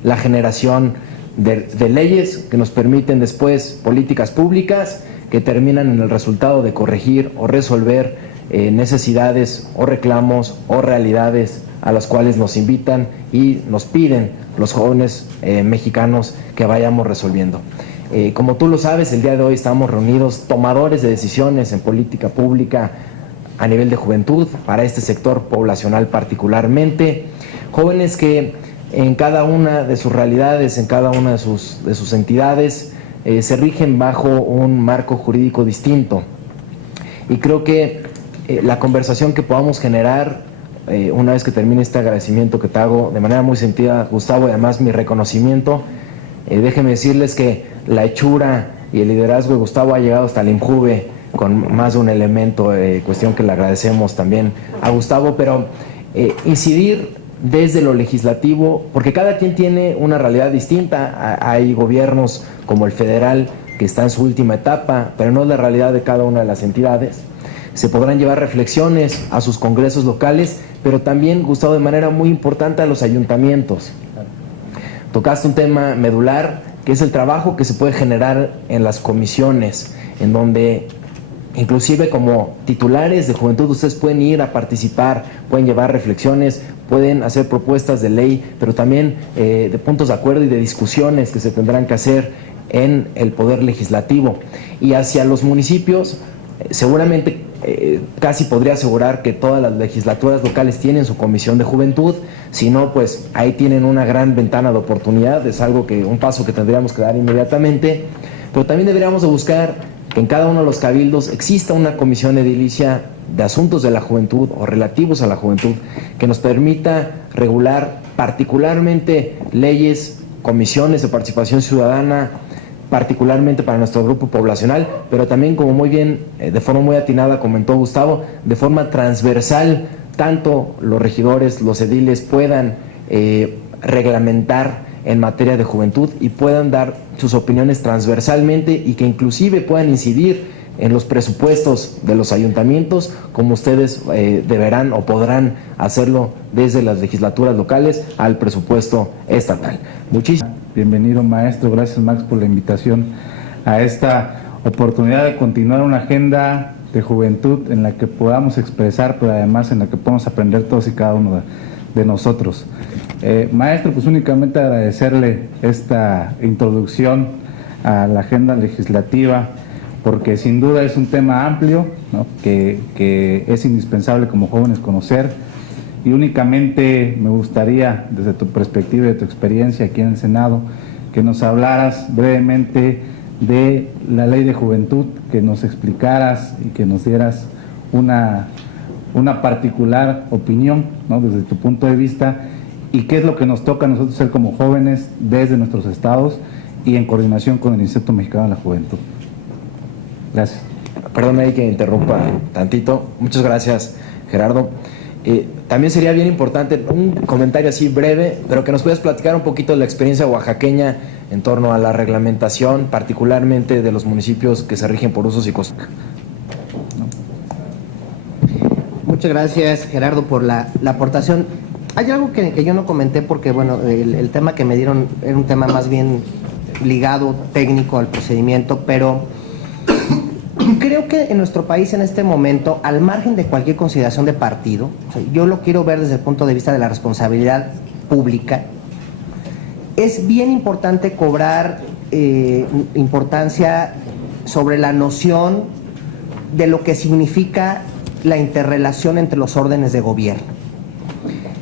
la generación de leyes que nos permiten después políticas públicas que terminan en el resultado de corregir o resolver necesidades o reclamos o realidades a las cuales nos invitan y nos piden los jóvenes mexicanos que vayamos resolviendo. Como tú lo sabes, el día de hoy estamos reunidos tomadores de decisiones en política pública a nivel de juventud, para este sector poblacional particularmente, jóvenes que en cada una de sus realidades, en cada una de sus entidades, se rigen bajo un marco jurídico distinto. Y creo que la conversación que podamos generar, una vez que termine este agradecimiento que te hago de manera muy sentida, Gustavo, y además mi reconocimiento, déjenme decirles que la hechura y el liderazgo de Gustavo ha llegado hasta el INJUVE con más de un elemento, cuestión que le agradecemos también a Gustavo, pero incidir desde lo legislativo, porque cada quien tiene una realidad distinta. Hay gobiernos como el federal que está en su última etapa, pero no es la realidad de cada una de las entidades. Se podrán llevar reflexiones a sus congresos locales, pero también, Gustavo, de manera muy importante a los ayuntamientos. Tocaste un tema medular, que es el trabajo que se puede generar en las comisiones, en donde inclusive como titulares de juventud ustedes pueden ir a participar, pueden llevar reflexiones, pueden hacer propuestas de ley, pero también de puntos de acuerdo y de discusiones que se tendrán que hacer en el Poder Legislativo. Y hacia los municipios, seguramente casi podría asegurar que todas las legislaturas locales tienen su comisión de juventud. Si no, pues ahí tienen una gran ventana de oportunidad. Es un paso que tendríamos que dar inmediatamente, pero también deberíamos de buscar que en cada uno de los cabildos exista una comisión edilicia de asuntos de la juventud o relativos a la juventud que nos permita regular particularmente leyes, comisiones de participación ciudadana, particularmente para nuestro grupo poblacional, pero también, como muy bien, de forma muy atinada comentó Gustavo, de forma transversal, tanto los regidores, los ediles puedan reglamentar en materia de juventud y puedan dar sus opiniones transversalmente y que inclusive puedan incidir en los presupuestos de los ayuntamientos, como ustedes deberán o podrán hacerlo desde las legislaturas locales al presupuesto estatal. Muchísimas gracias. Bienvenido, maestro. Gracias, Max, por la invitación a esta oportunidad de continuar una agenda de juventud en la que podamos expresar, pero además en la que podamos aprender todos y cada uno de nosotros. Maestro, pues únicamente agradecerle esta introducción a la agenda legislativa, porque sin duda es un tema amplio, ¿no?, que es indispensable como jóvenes conocer, y únicamente me gustaría, desde tu perspectiva y de tu experiencia aquí en el Senado, que nos hablaras brevemente de la Ley de Juventud, que nos explicaras y que nos dieras una particular opinión, ¿no?, desde tu punto de vista, y qué es lo que nos toca a nosotros ser como jóvenes desde nuestros estados y en coordinación con el Instituto Mexicano de la Juventud. Gracias. Perdón ahí que interrumpa tantito. Muchas gracias, Gerardo. También sería bien importante un comentario así breve, pero que nos puedas platicar un poquito de la experiencia oaxaqueña en torno a la reglamentación, particularmente de los municipios que se rigen por usos y costumbres. Muchas gracias, Gerardo, por la aportación. Hay algo que yo no comenté porque, bueno, el tema que me dieron era un tema más bien ligado, técnico al procedimiento, pero creo que en nuestro país en este momento, al margen de cualquier consideración de partido, o sea, yo lo quiero ver desde el punto de vista de la responsabilidad pública, es bien importante cobrar importancia sobre la noción de lo que significa la interrelación entre los órdenes de gobierno.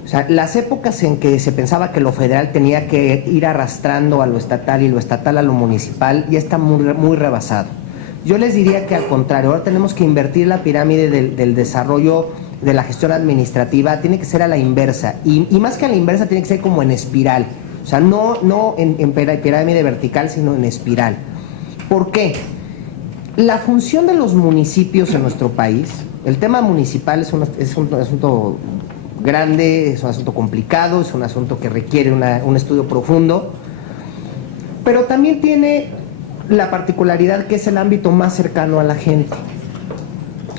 O sea, las épocas en que se pensaba que lo federal tenía que ir arrastrando a lo estatal y lo estatal a lo municipal ya está muy rebasado. Yo les diría que al contrario, ahora tenemos que invertir la pirámide del desarrollo de la gestión administrativa, tiene que ser a la inversa, y más que a la inversa tiene que ser como en espiral, o sea, no en pirámide vertical, sino en espiral. ¿Por qué? La función de los municipios en nuestro país, el tema municipal es un asunto grande, es un asunto complicado, es un asunto que requiere un estudio profundo, pero también tiene la particularidad que es el ámbito más cercano a la gente.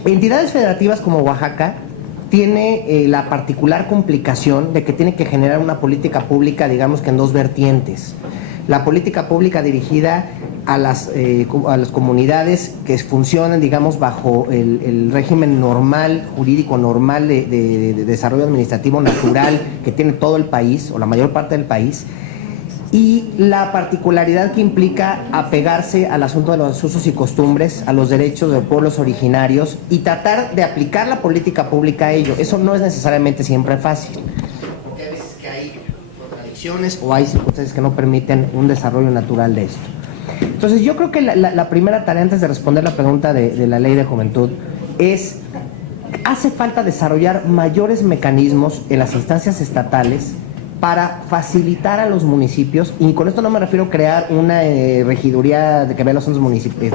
Entidades federativas como Oaxaca tiene la particular complicación de que tiene que generar una política pública, digamos que en dos vertientes. La política pública dirigida a las comunidades que funcionan, digamos, bajo el régimen normal, jurídico normal de desarrollo administrativo natural que tiene todo el país, o la mayor parte del país, y la particularidad que implica apegarse al asunto de los usos y costumbres, a los derechos de los pueblos originarios, y tratar de aplicar la política pública a ello. Eso no es necesariamente siempre fácil, porque hay veces que hay contradicciones o hay circunstancias que no permiten un desarrollo natural de esto. Entonces yo creo que la primera tarea, antes de responder la pregunta de la Ley de Juventud, es: hace falta desarrollar mayores mecanismos en las instancias estatales para facilitar a los municipios, y con esto no me refiero a crear una regiduría de que vea los asuntos municipios,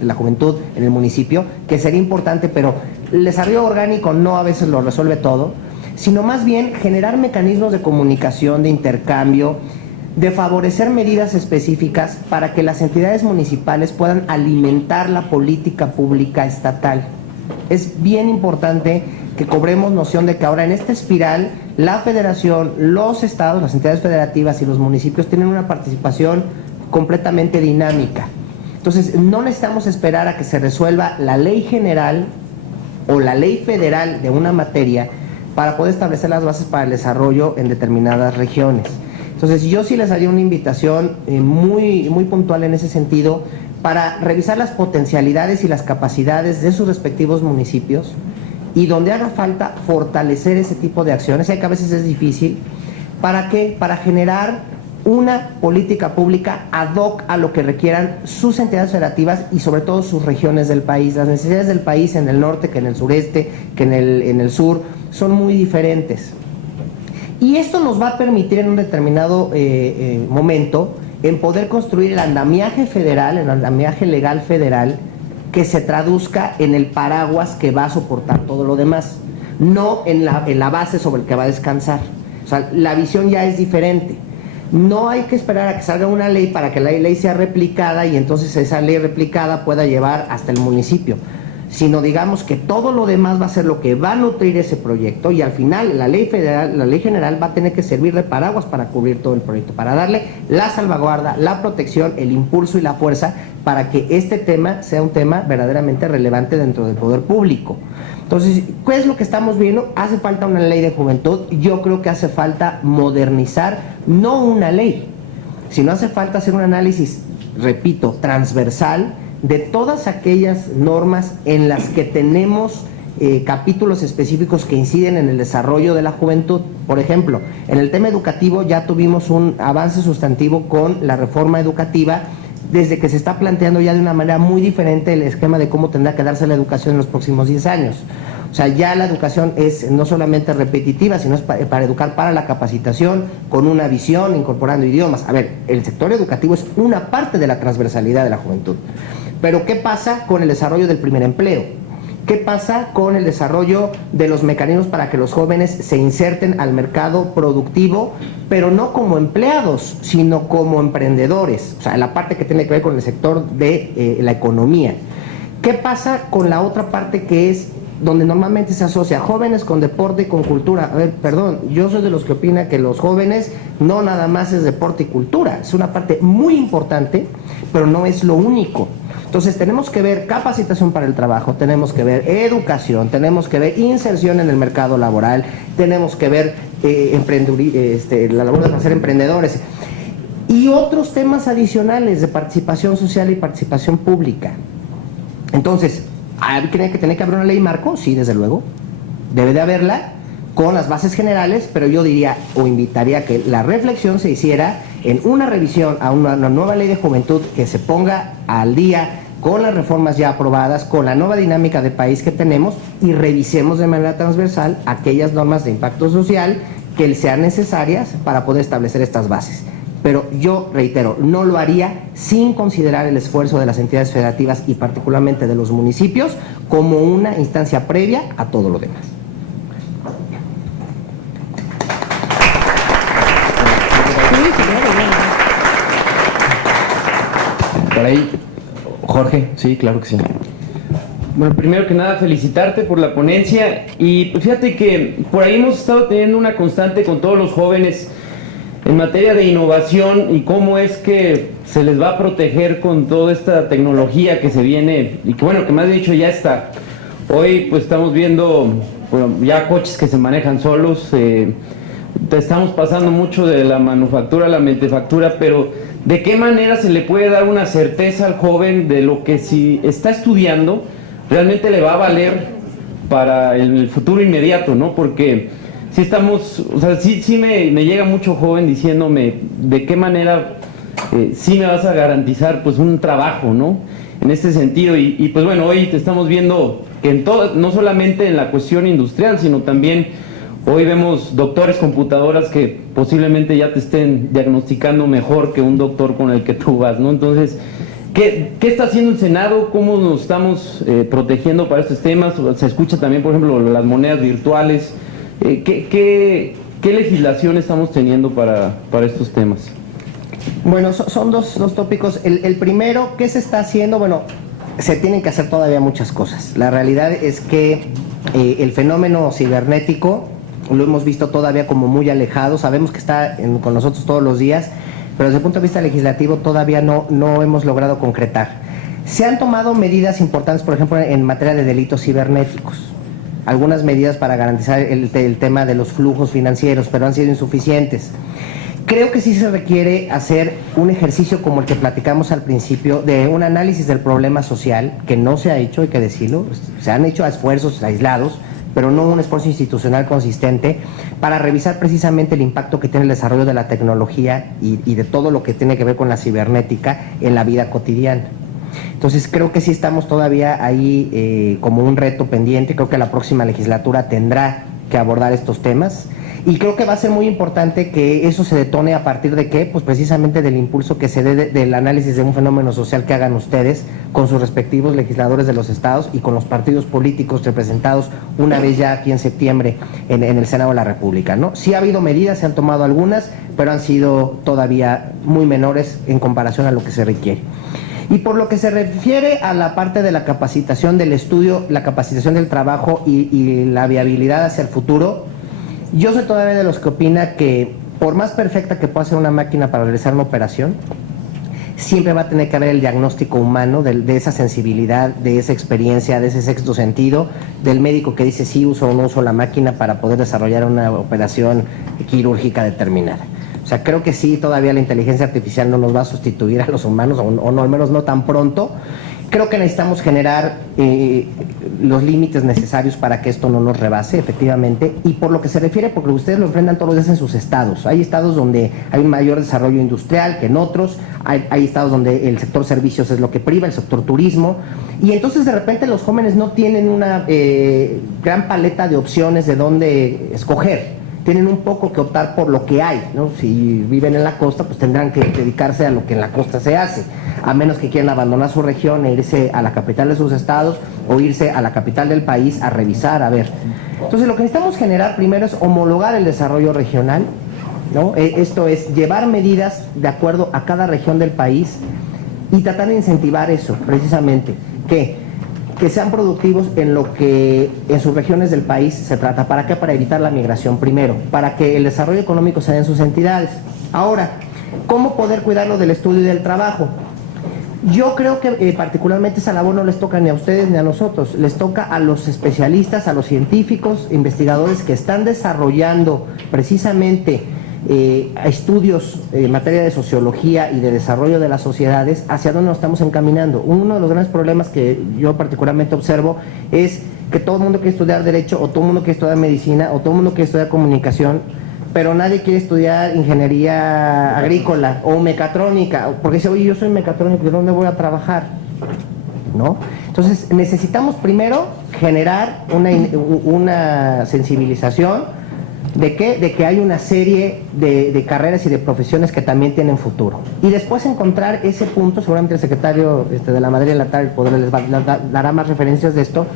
la juventud en el municipio, que sería importante, pero el desarrollo orgánico no a veces lo resuelve todo, sino más bien generar mecanismos de comunicación, de intercambio, de favorecer medidas específicas para que las entidades municipales puedan alimentar la política pública estatal. Es bien importante que cobremos noción de que ahora en esta espiral la federación, los estados, las entidades federativas y los municipios tienen una participación completamente dinámica. Entonces no necesitamos esperar a que se resuelva la ley general o la ley federal de una materia para poder establecer las bases para el desarrollo en determinadas regiones. Entonces yo sí les haría una invitación muy puntual en ese sentido, para revisar las potencialidades y las capacidades de sus respectivos municipios, y donde haga falta fortalecer ese tipo de acciones, que a veces es difícil. ¿Para qué? Para generar una política pública ad hoc a lo que requieran sus entidades federativas y sobre todo sus regiones del país. Las necesidades del país en el norte, que en el sureste, que en el sur, son muy diferentes. Y esto nos va a permitir en un determinado momento en poder construir el andamiaje federal, el andamiaje legal federal, que se traduzca en el paraguas que va a soportar todo lo demás, no en la base sobre el que va a descansar. O sea, la visión ya es diferente. No hay que esperar a que salga una ley para que la ley sea replicada y entonces esa ley replicada pueda llevar hasta el municipio, sino digamos que todo lo demás va a ser lo que va a nutrir ese proyecto, y al final la ley federal, la ley general va a tener que servir de paraguas para cubrir todo el proyecto, para darle la salvaguarda, la protección, el impulso y la fuerza para que este tema sea un tema verdaderamente relevante dentro del poder público. Entonces, ¿qué es lo que estamos viendo? Hace falta una ley de juventud. Yo creo que hace falta modernizar, no una ley, sino hace falta hacer un análisis, repito, transversal de todas aquellas normas en las que tenemos capítulos específicos que inciden en el desarrollo de la juventud. Por ejemplo, en el tema educativo ya tuvimos un avance sustantivo con la reforma educativa, desde que se está planteando ya de una manera muy diferente el esquema de cómo tendrá que darse la educación en los próximos 10 años. O sea, ya la educación es no solamente repetitiva, sino es para educar para la capacitación, con una visión, incorporando idiomas. A ver, el sector educativo es una parte de la transversalidad de la juventud. Pero ¿qué pasa con el desarrollo del primer empleo? ¿Qué pasa con el desarrollo de los mecanismos para que los jóvenes se inserten al mercado productivo, pero no como empleados, sino como emprendedores? O sea, la parte que tiene que ver con el sector de la economía. ¿Qué pasa con la otra parte que es donde normalmente se asocia jóvenes con deporte y con cultura? A ver, perdón, yo soy de los que opina que los jóvenes no nada más es deporte y cultura, es una parte muy importante, pero no es lo único. Entonces tenemos que ver capacitación para el trabajo, tenemos que ver educación, tenemos que ver inserción en el mercado laboral, tenemos que ver la labor de ser emprendedores. Y otros temas adicionales de participación social y participación pública. Entonces, ¿tiene que haber una ley marco? Sí, desde luego. Debe de haberla con las bases generales, pero yo diría o invitaría a que la reflexión se hiciera en una revisión a una nueva ley de juventud que se ponga al día con las reformas ya aprobadas, con la nueva dinámica de país que tenemos y revisemos de manera transversal aquellas normas de impacto social que sean necesarias para poder establecer estas bases. Pero yo reitero, no lo haría sin considerar el esfuerzo de las entidades federativas y particularmente de los municipios como una instancia previa a todo lo demás. Por ahí, Jorge, sí, claro que sí. Bueno, primero que nada felicitarte por la ponencia y pues fíjate que por ahí hemos estado teniendo una constante con todos los jóvenes en materia de innovación y cómo es que se les va a proteger con toda esta tecnología que se viene y que bueno, que me has dicho ya está. Hoy pues estamos viendo ya coches que se manejan solos, estamos pasando mucho de la manufactura a la manufactura, pero ¿de qué manera se le puede dar una certeza al joven de lo que si está estudiando realmente le va a valer para el futuro inmediato, ¿no? Porque si estamos, o sea, sí me llega mucho joven diciéndome de qué manera sí me vas a garantizar pues un trabajo, ¿no? En este sentido, y pues bueno, hoy te estamos viendo que en todo, no solamente en la cuestión industrial, sino también hoy vemos doctores computadoras que posiblemente ya te estén diagnosticando mejor que un doctor con el que tú vas, ¿no? Entonces, ¿qué está haciendo el Senado? ¿Cómo nos estamos protegiendo para estos temas? Se escucha también, por ejemplo, las monedas virtuales. ¿Qué legislación estamos teniendo para estos temas? Bueno, son dos tópicos. El primero, ¿qué se está haciendo? Bueno, se tienen que hacer todavía muchas cosas. La realidad es que el fenómeno cibernético lo hemos visto todavía como muy alejado. Sabemos que está con nosotros todos los días, pero desde el punto de vista legislativo todavía no hemos logrado concretar. Se han tomado medidas importantes, por ejemplo, en materia de delitos cibernéticos. Algunas medidas para garantizar el tema de los flujos financieros, pero han sido insuficientes. Creo que sí se requiere hacer un ejercicio como el que platicamos al principio, de un análisis del problema social, que no se ha hecho, hay que decirlo. Se han hecho esfuerzos aislados, pero no un esfuerzo institucional consistente para revisar precisamente el impacto que tiene el desarrollo de la tecnología y de todo lo que tiene que ver con la cibernética en la vida cotidiana. Entonces creo que sí estamos todavía ahí como un reto pendiente. Creo que la próxima legislatura tendrá que abordar estos temas y creo que va a ser muy importante que eso se detone a partir de qué, pues precisamente del impulso que se dé del análisis de un fenómeno social que hagan ustedes con sus respectivos legisladores de los estados y con los partidos políticos representados una vez ya aquí en septiembre en el Senado de la República, ¿no? Sí ha habido medidas, se han tomado algunas, pero han sido todavía muy menores en comparación a lo que se requiere. Y por lo que se refiere a la parte de la capacitación del estudio, la capacitación del trabajo y la viabilidad hacia el futuro, yo soy todavía de los que opina que por más perfecta que pueda ser una máquina para realizar una operación, siempre va a tener que haber el diagnóstico humano de esa sensibilidad, de esa experiencia, de ese sexto sentido, del médico que dice sí uso o no uso la máquina para poder desarrollar una operación quirúrgica determinada. O sea, creo que sí, todavía la inteligencia artificial no nos va a sustituir a los humanos, o no, al menos no tan pronto. Creo que necesitamos generar los límites necesarios para que esto no nos rebase, efectivamente, y por lo que se refiere, porque ustedes lo enfrentan todos los días en sus estados. Hay estados donde hay un mayor desarrollo industrial que en otros, hay estados donde el sector servicios es lo que priva, el sector turismo, y entonces de repente los jóvenes no tienen una gran paleta de opciones de dónde escoger. Tienen un poco que optar por lo que hay, ¿no? Si viven en la costa, pues tendrán que dedicarse a lo que en la costa se hace, a menos que quieran abandonar su región e irse a la capital de sus estados o irse a la capital del país a revisar, a ver. Entonces lo que necesitamos generar primero es homologar el desarrollo regional, ¿no? Esto es llevar medidas de acuerdo a cada región del país y tratar de incentivar eso, precisamente, que sean productivos en lo que en sus regiones del país se trata. ¿Para qué? Para evitar la migración primero, para que el desarrollo económico se dé en sus entidades. Ahora, ¿cómo poder cuidarlo del estudio y del trabajo? Yo creo que particularmente esa labor no les toca ni a ustedes ni a nosotros, les toca a los especialistas, a los científicos, investigadores que están desarrollando precisamente estudios en materia de sociología y de desarrollo de las sociedades, hacia dónde nos estamos encaminando. Uno de los grandes problemas que yo particularmente observo es que todo el mundo quiere estudiar Derecho, o todo el mundo quiere estudiar Medicina, o todo el mundo quiere estudiar Comunicación, pero nadie quiere estudiar Ingeniería Agrícola o Mecatrónica, porque dice, oye, yo soy mecatrónico, ¿de dónde voy a trabajar? ¿No? Entonces necesitamos primero generar una sensibilización ¿de qué? De que hay una serie de carreras y de profesiones que también tienen futuro. Y después encontrar ese punto, seguramente el secretario de la Madrid en la tarde les dará más referencias de esto,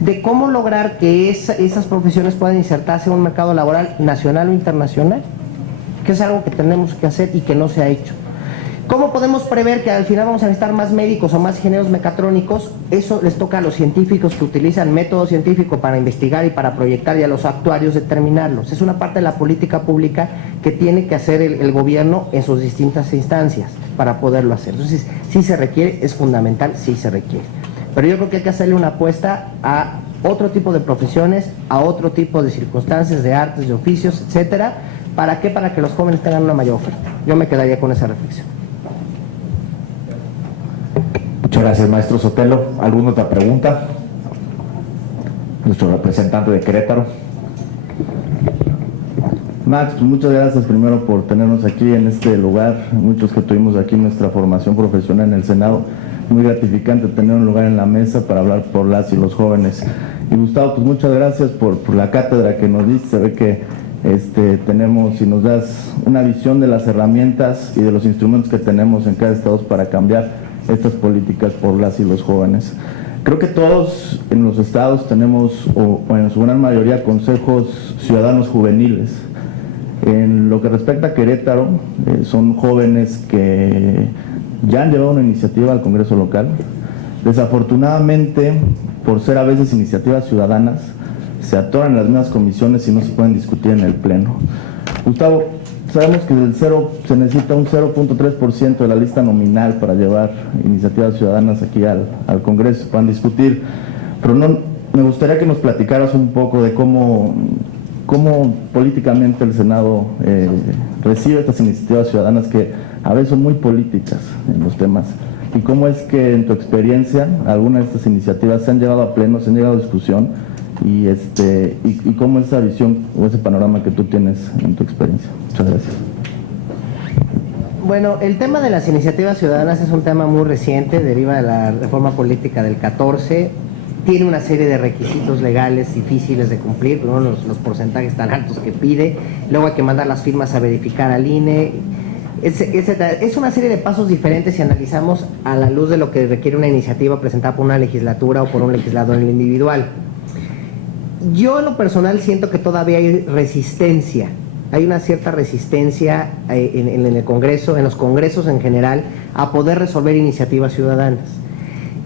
de cómo lograr que esas profesiones puedan insertarse en un mercado laboral nacional o internacional, que es algo que tenemos que hacer y que no se ha hecho. ¿Cómo podemos prever que al final vamos a necesitar más médicos o más ingenieros mecatrónicos? Eso les toca a los científicos que utilizan método científico para investigar y para proyectar, y a los actuarios determinarlos. Es una parte de la política pública que tiene que hacer el gobierno en sus distintas instancias para poderlo hacer. Entonces, sí se requiere, es fundamental, sí se requiere. Pero yo creo que hay que hacerle una apuesta a otro tipo de profesiones, a otro tipo de circunstancias, de artes, de oficios, etcétera. ¿Para qué? Para que los jóvenes tengan una mayor oferta. Yo me quedaría con esa reflexión. Muchas gracias, maestro Sotelo. ¿Alguna otra pregunta? Nuestro representante de Querétaro. Max, pues muchas gracias primero por tenernos aquí en este lugar, muchos que tuvimos aquí nuestra formación profesional en el Senado. Muy gratificante tener un lugar en la mesa para hablar por las y los jóvenes. Y Gustavo, pues muchas gracias por la cátedra que nos diste. Se ve que tenemos y nos das una visión de las herramientas y de los instrumentos que tenemos en cada estado para cambiar estas políticas por las y los jóvenes. Creo que todos en los estados tenemos, o en su gran mayoría, consejos ciudadanos juveniles. En lo que respecta a Querétaro, son jóvenes que ya han llevado una iniciativa al Congreso local. Desafortunadamente, por ser a veces iniciativas ciudadanas, se atoran en las mismas comisiones y no se pueden discutir en el Pleno. Gustavo, sabemos que se necesita un 0.3% de la lista nominal para llevar iniciativas ciudadanas aquí al Congreso, se puedan discutir, pero me gustaría que nos platicaras un poco de cómo políticamente el Senado recibe estas iniciativas ciudadanas que a veces son muy políticas en los temas, y cómo es que en tu experiencia algunas de estas iniciativas se han llevado a pleno, se han llegado a discusión, y cómo es esa visión o ese panorama que tú tienes en tu experiencia. Muchas gracias. Bueno, el tema de las iniciativas ciudadanas es un tema muy reciente, deriva de la reforma política del 14, tiene una serie de requisitos legales difíciles de cumplir, ¿no? los porcentajes tan altos que pide, luego hay que mandar las firmas a verificar al INE, es una serie de pasos diferentes si analizamos a la luz de lo que requiere una iniciativa presentada por una legislatura o por un legislador en lo individual. Yo en lo personal siento que todavía hay resistencia, hay una cierta resistencia en el Congreso, en los congresos en general, a poder resolver iniciativas ciudadanas.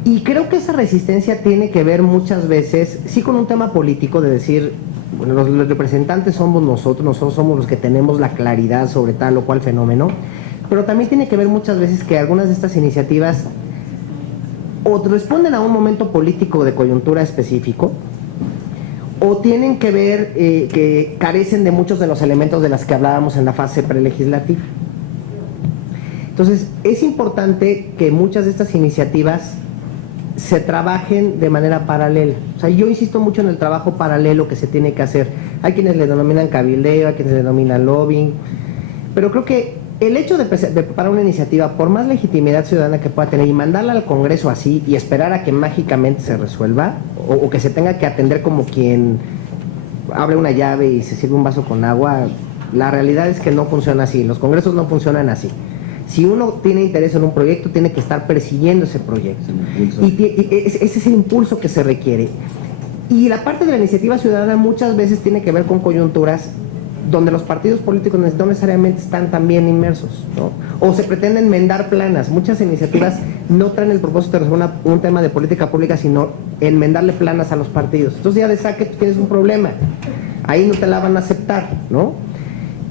Y creo que esa resistencia tiene que ver muchas veces, sí, con un tema político de decir, bueno, los representantes somos nosotros somos los que tenemos la claridad sobre tal o cual fenómeno, pero también tiene que ver muchas veces que algunas de estas iniciativas o responden a un momento político de coyuntura específico, o tienen que ver que carecen de muchos de los elementos de las que hablábamos en la fase prelegislativa. Entonces, es importante que muchas de estas iniciativas se trabajen de manera paralela. O sea, yo insisto mucho en el trabajo paralelo que se tiene que hacer. Hay quienes le denominan cabildeo, hay quienes le denominan lobbying, pero creo que el hecho de preparar una iniciativa, por más legitimidad ciudadana que pueda tener, y mandarla al Congreso así y esperar a que mágicamente se resuelva, o que se tenga que atender como quien abre una llave y se sirve un vaso con agua, la realidad es que no funciona así, los congresos no funcionan así. Si uno tiene interés en un proyecto, tiene que estar persiguiendo ese proyecto. Y ese es el impulso que se requiere. Y la parte de la iniciativa ciudadana muchas veces tiene que ver con coyunturas donde los partidos políticos no necesariamente están tan bien inmersos, ¿no? O se pretende enmendar planas. Muchas iniciativas no traen el propósito de resolver un tema de política pública, sino enmendarle planas a los partidos. Entonces ya de saque tú tienes un problema. Ahí no te la van a aceptar, ¿no?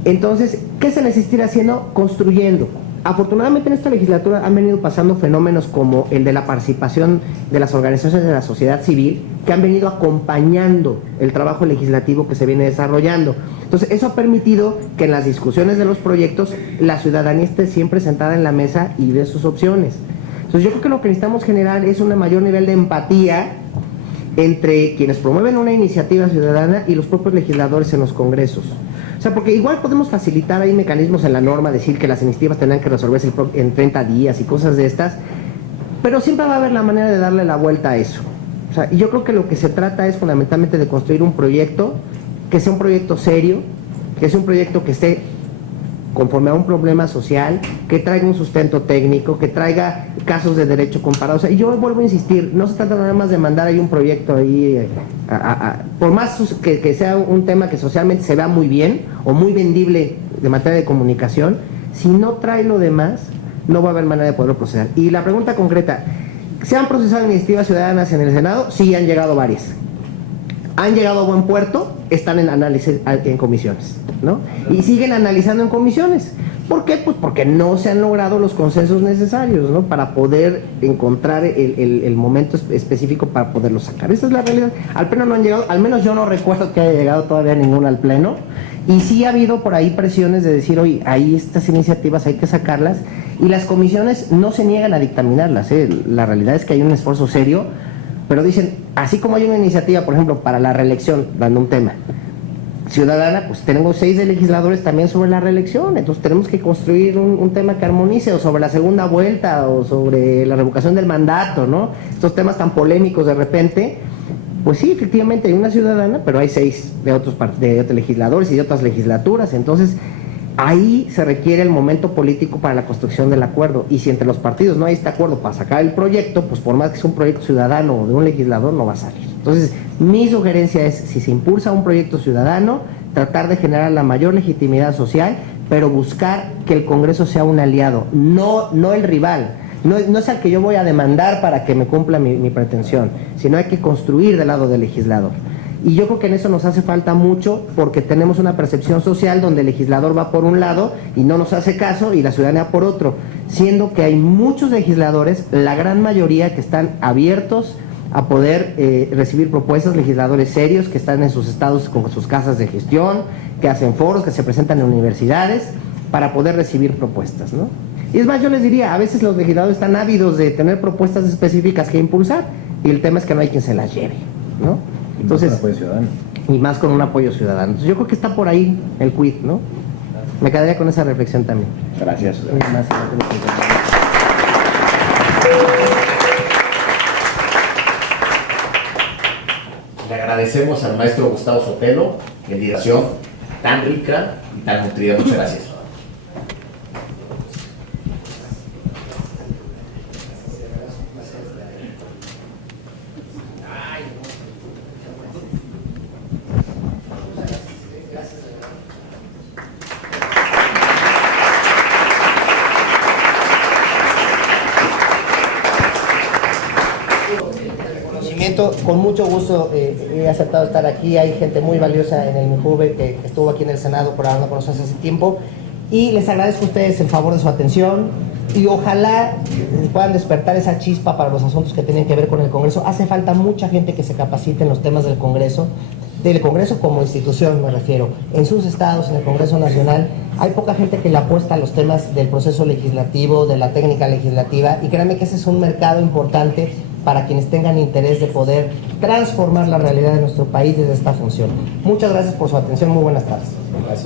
Entonces, ¿qué se necesita ir haciendo? Construyendo. Afortunadamente en esta legislatura han venido pasando fenómenos como el de la participación de las organizaciones de la sociedad civil que han venido acompañando el trabajo legislativo que se viene desarrollando. Entonces eso ha permitido que en las discusiones de los proyectos la ciudadanía esté siempre sentada en la mesa y dé sus opciones. Entonces yo creo que lo que necesitamos generar es un mayor nivel de empatía entre quienes promueven una iniciativa ciudadana y los propios legisladores en los congresos. O sea, porque igual podemos facilitar ahí mecanismos en la norma, decir que las iniciativas tendrán que resolverse en 30 días y cosas de estas, pero siempre va a haber la manera de darle la vuelta a eso. O sea, y yo creo que lo que se trata es fundamentalmente de construir un proyecto que sea un proyecto serio, que sea un proyecto que esté conforme a un problema social, que traiga un sustento técnico, que traiga casos de derecho comparado. O sea, y yo vuelvo a insistir, no se trata nada más de mandar ahí un proyecto ahí, por más que sea un tema que socialmente se vea muy bien o muy vendible de materia de comunicación, si no trae lo demás, no va a haber manera de poderlo procesar. Y la pregunta concreta, ¿se han procesado iniciativas ciudadanas en el Senado? Sí, han llegado varias. ¿Han llegado a buen puerto? Están en análisis en comisiones, ¿no? Y siguen analizando en comisiones. ¿Por qué? Pues porque no se han logrado los consensos necesarios, ¿no? Para poder encontrar el momento específico para poderlo sacar. Esa es la realidad. Al pleno no han llegado, al menos yo no recuerdo que haya llegado todavía ninguna al pleno. Y sí ha habido por ahí presiones de decir, oye, ahí estas iniciativas hay que sacarlas. Y las comisiones no se niegan a dictaminarlas, ¿eh? La realidad es que hay un esfuerzo serio. Pero dicen, así como hay una iniciativa, por ejemplo, para la reelección, dando un tema ciudadana, pues tenemos 6 de legisladores también sobre la reelección, entonces tenemos que construir un tema que armonice, o sobre la segunda vuelta, o sobre la revocación del mandato, ¿no? Estos temas tan polémicos de repente, pues sí, efectivamente hay una ciudadana, pero hay 6 de otros legisladores y de otras legislaturas, entonces ahí se requiere el momento político para la construcción del acuerdo, y si entre los partidos no hay este acuerdo para sacar el proyecto, pues por más que sea un proyecto ciudadano o de un legislador, no va a salir. Entonces, mi sugerencia es, si se impulsa un proyecto ciudadano, tratar de generar la mayor legitimidad social, pero buscar que el Congreso sea un aliado, no el rival. No es al que yo voy a demandar para que me cumpla mi pretensión, sino hay que construir del lado del legislador. Y yo creo que en eso nos hace falta mucho, porque tenemos una percepción social donde el legislador va por un lado y no nos hace caso, y la ciudadanía por otro, siendo que hay muchos legisladores, la gran mayoría, que están abiertos a poder recibir propuestas, legisladores serios que están en sus estados con sus casas de gestión, que hacen foros, que se presentan en universidades para poder recibir propuestas, ¿no? Y es más, yo les diría, a veces los legisladores están ávidos de tener propuestas específicas que impulsar, y el tema es que no hay quien se las lleve, ¿no? Entonces, y más con un apoyo ciudadano. Entonces, yo creo que está por ahí el quid, ¿no? Me quedaría con esa reflexión también. Gracias. Le agradecemos al maestro Gustavo Sotelo en dirección tan rica y tan nutrida. Muchas gracias. Con mucho gusto he aceptado estar aquí. Hay gente muy valiosa en el MIJUVE que estuvo aquí en el Senado colaborando con nosotros hace tiempo, y les agradezco a ustedes el favor de su atención, y ojalá puedan despertar esa chispa para los asuntos que tienen que ver con el Congreso. Hace falta mucha gente que se capacite en los temas del Congreso como institución, me refiero, en sus estados, en el Congreso Nacional. Hay poca gente que le apuesta a los temas del proceso legislativo, de la técnica legislativa, y créanme que ese es un mercado importante para quienes tengan interés de poder transformar la realidad de nuestro país desde esta función. Muchas gracias por su atención, muy buenas tardes. Gracias.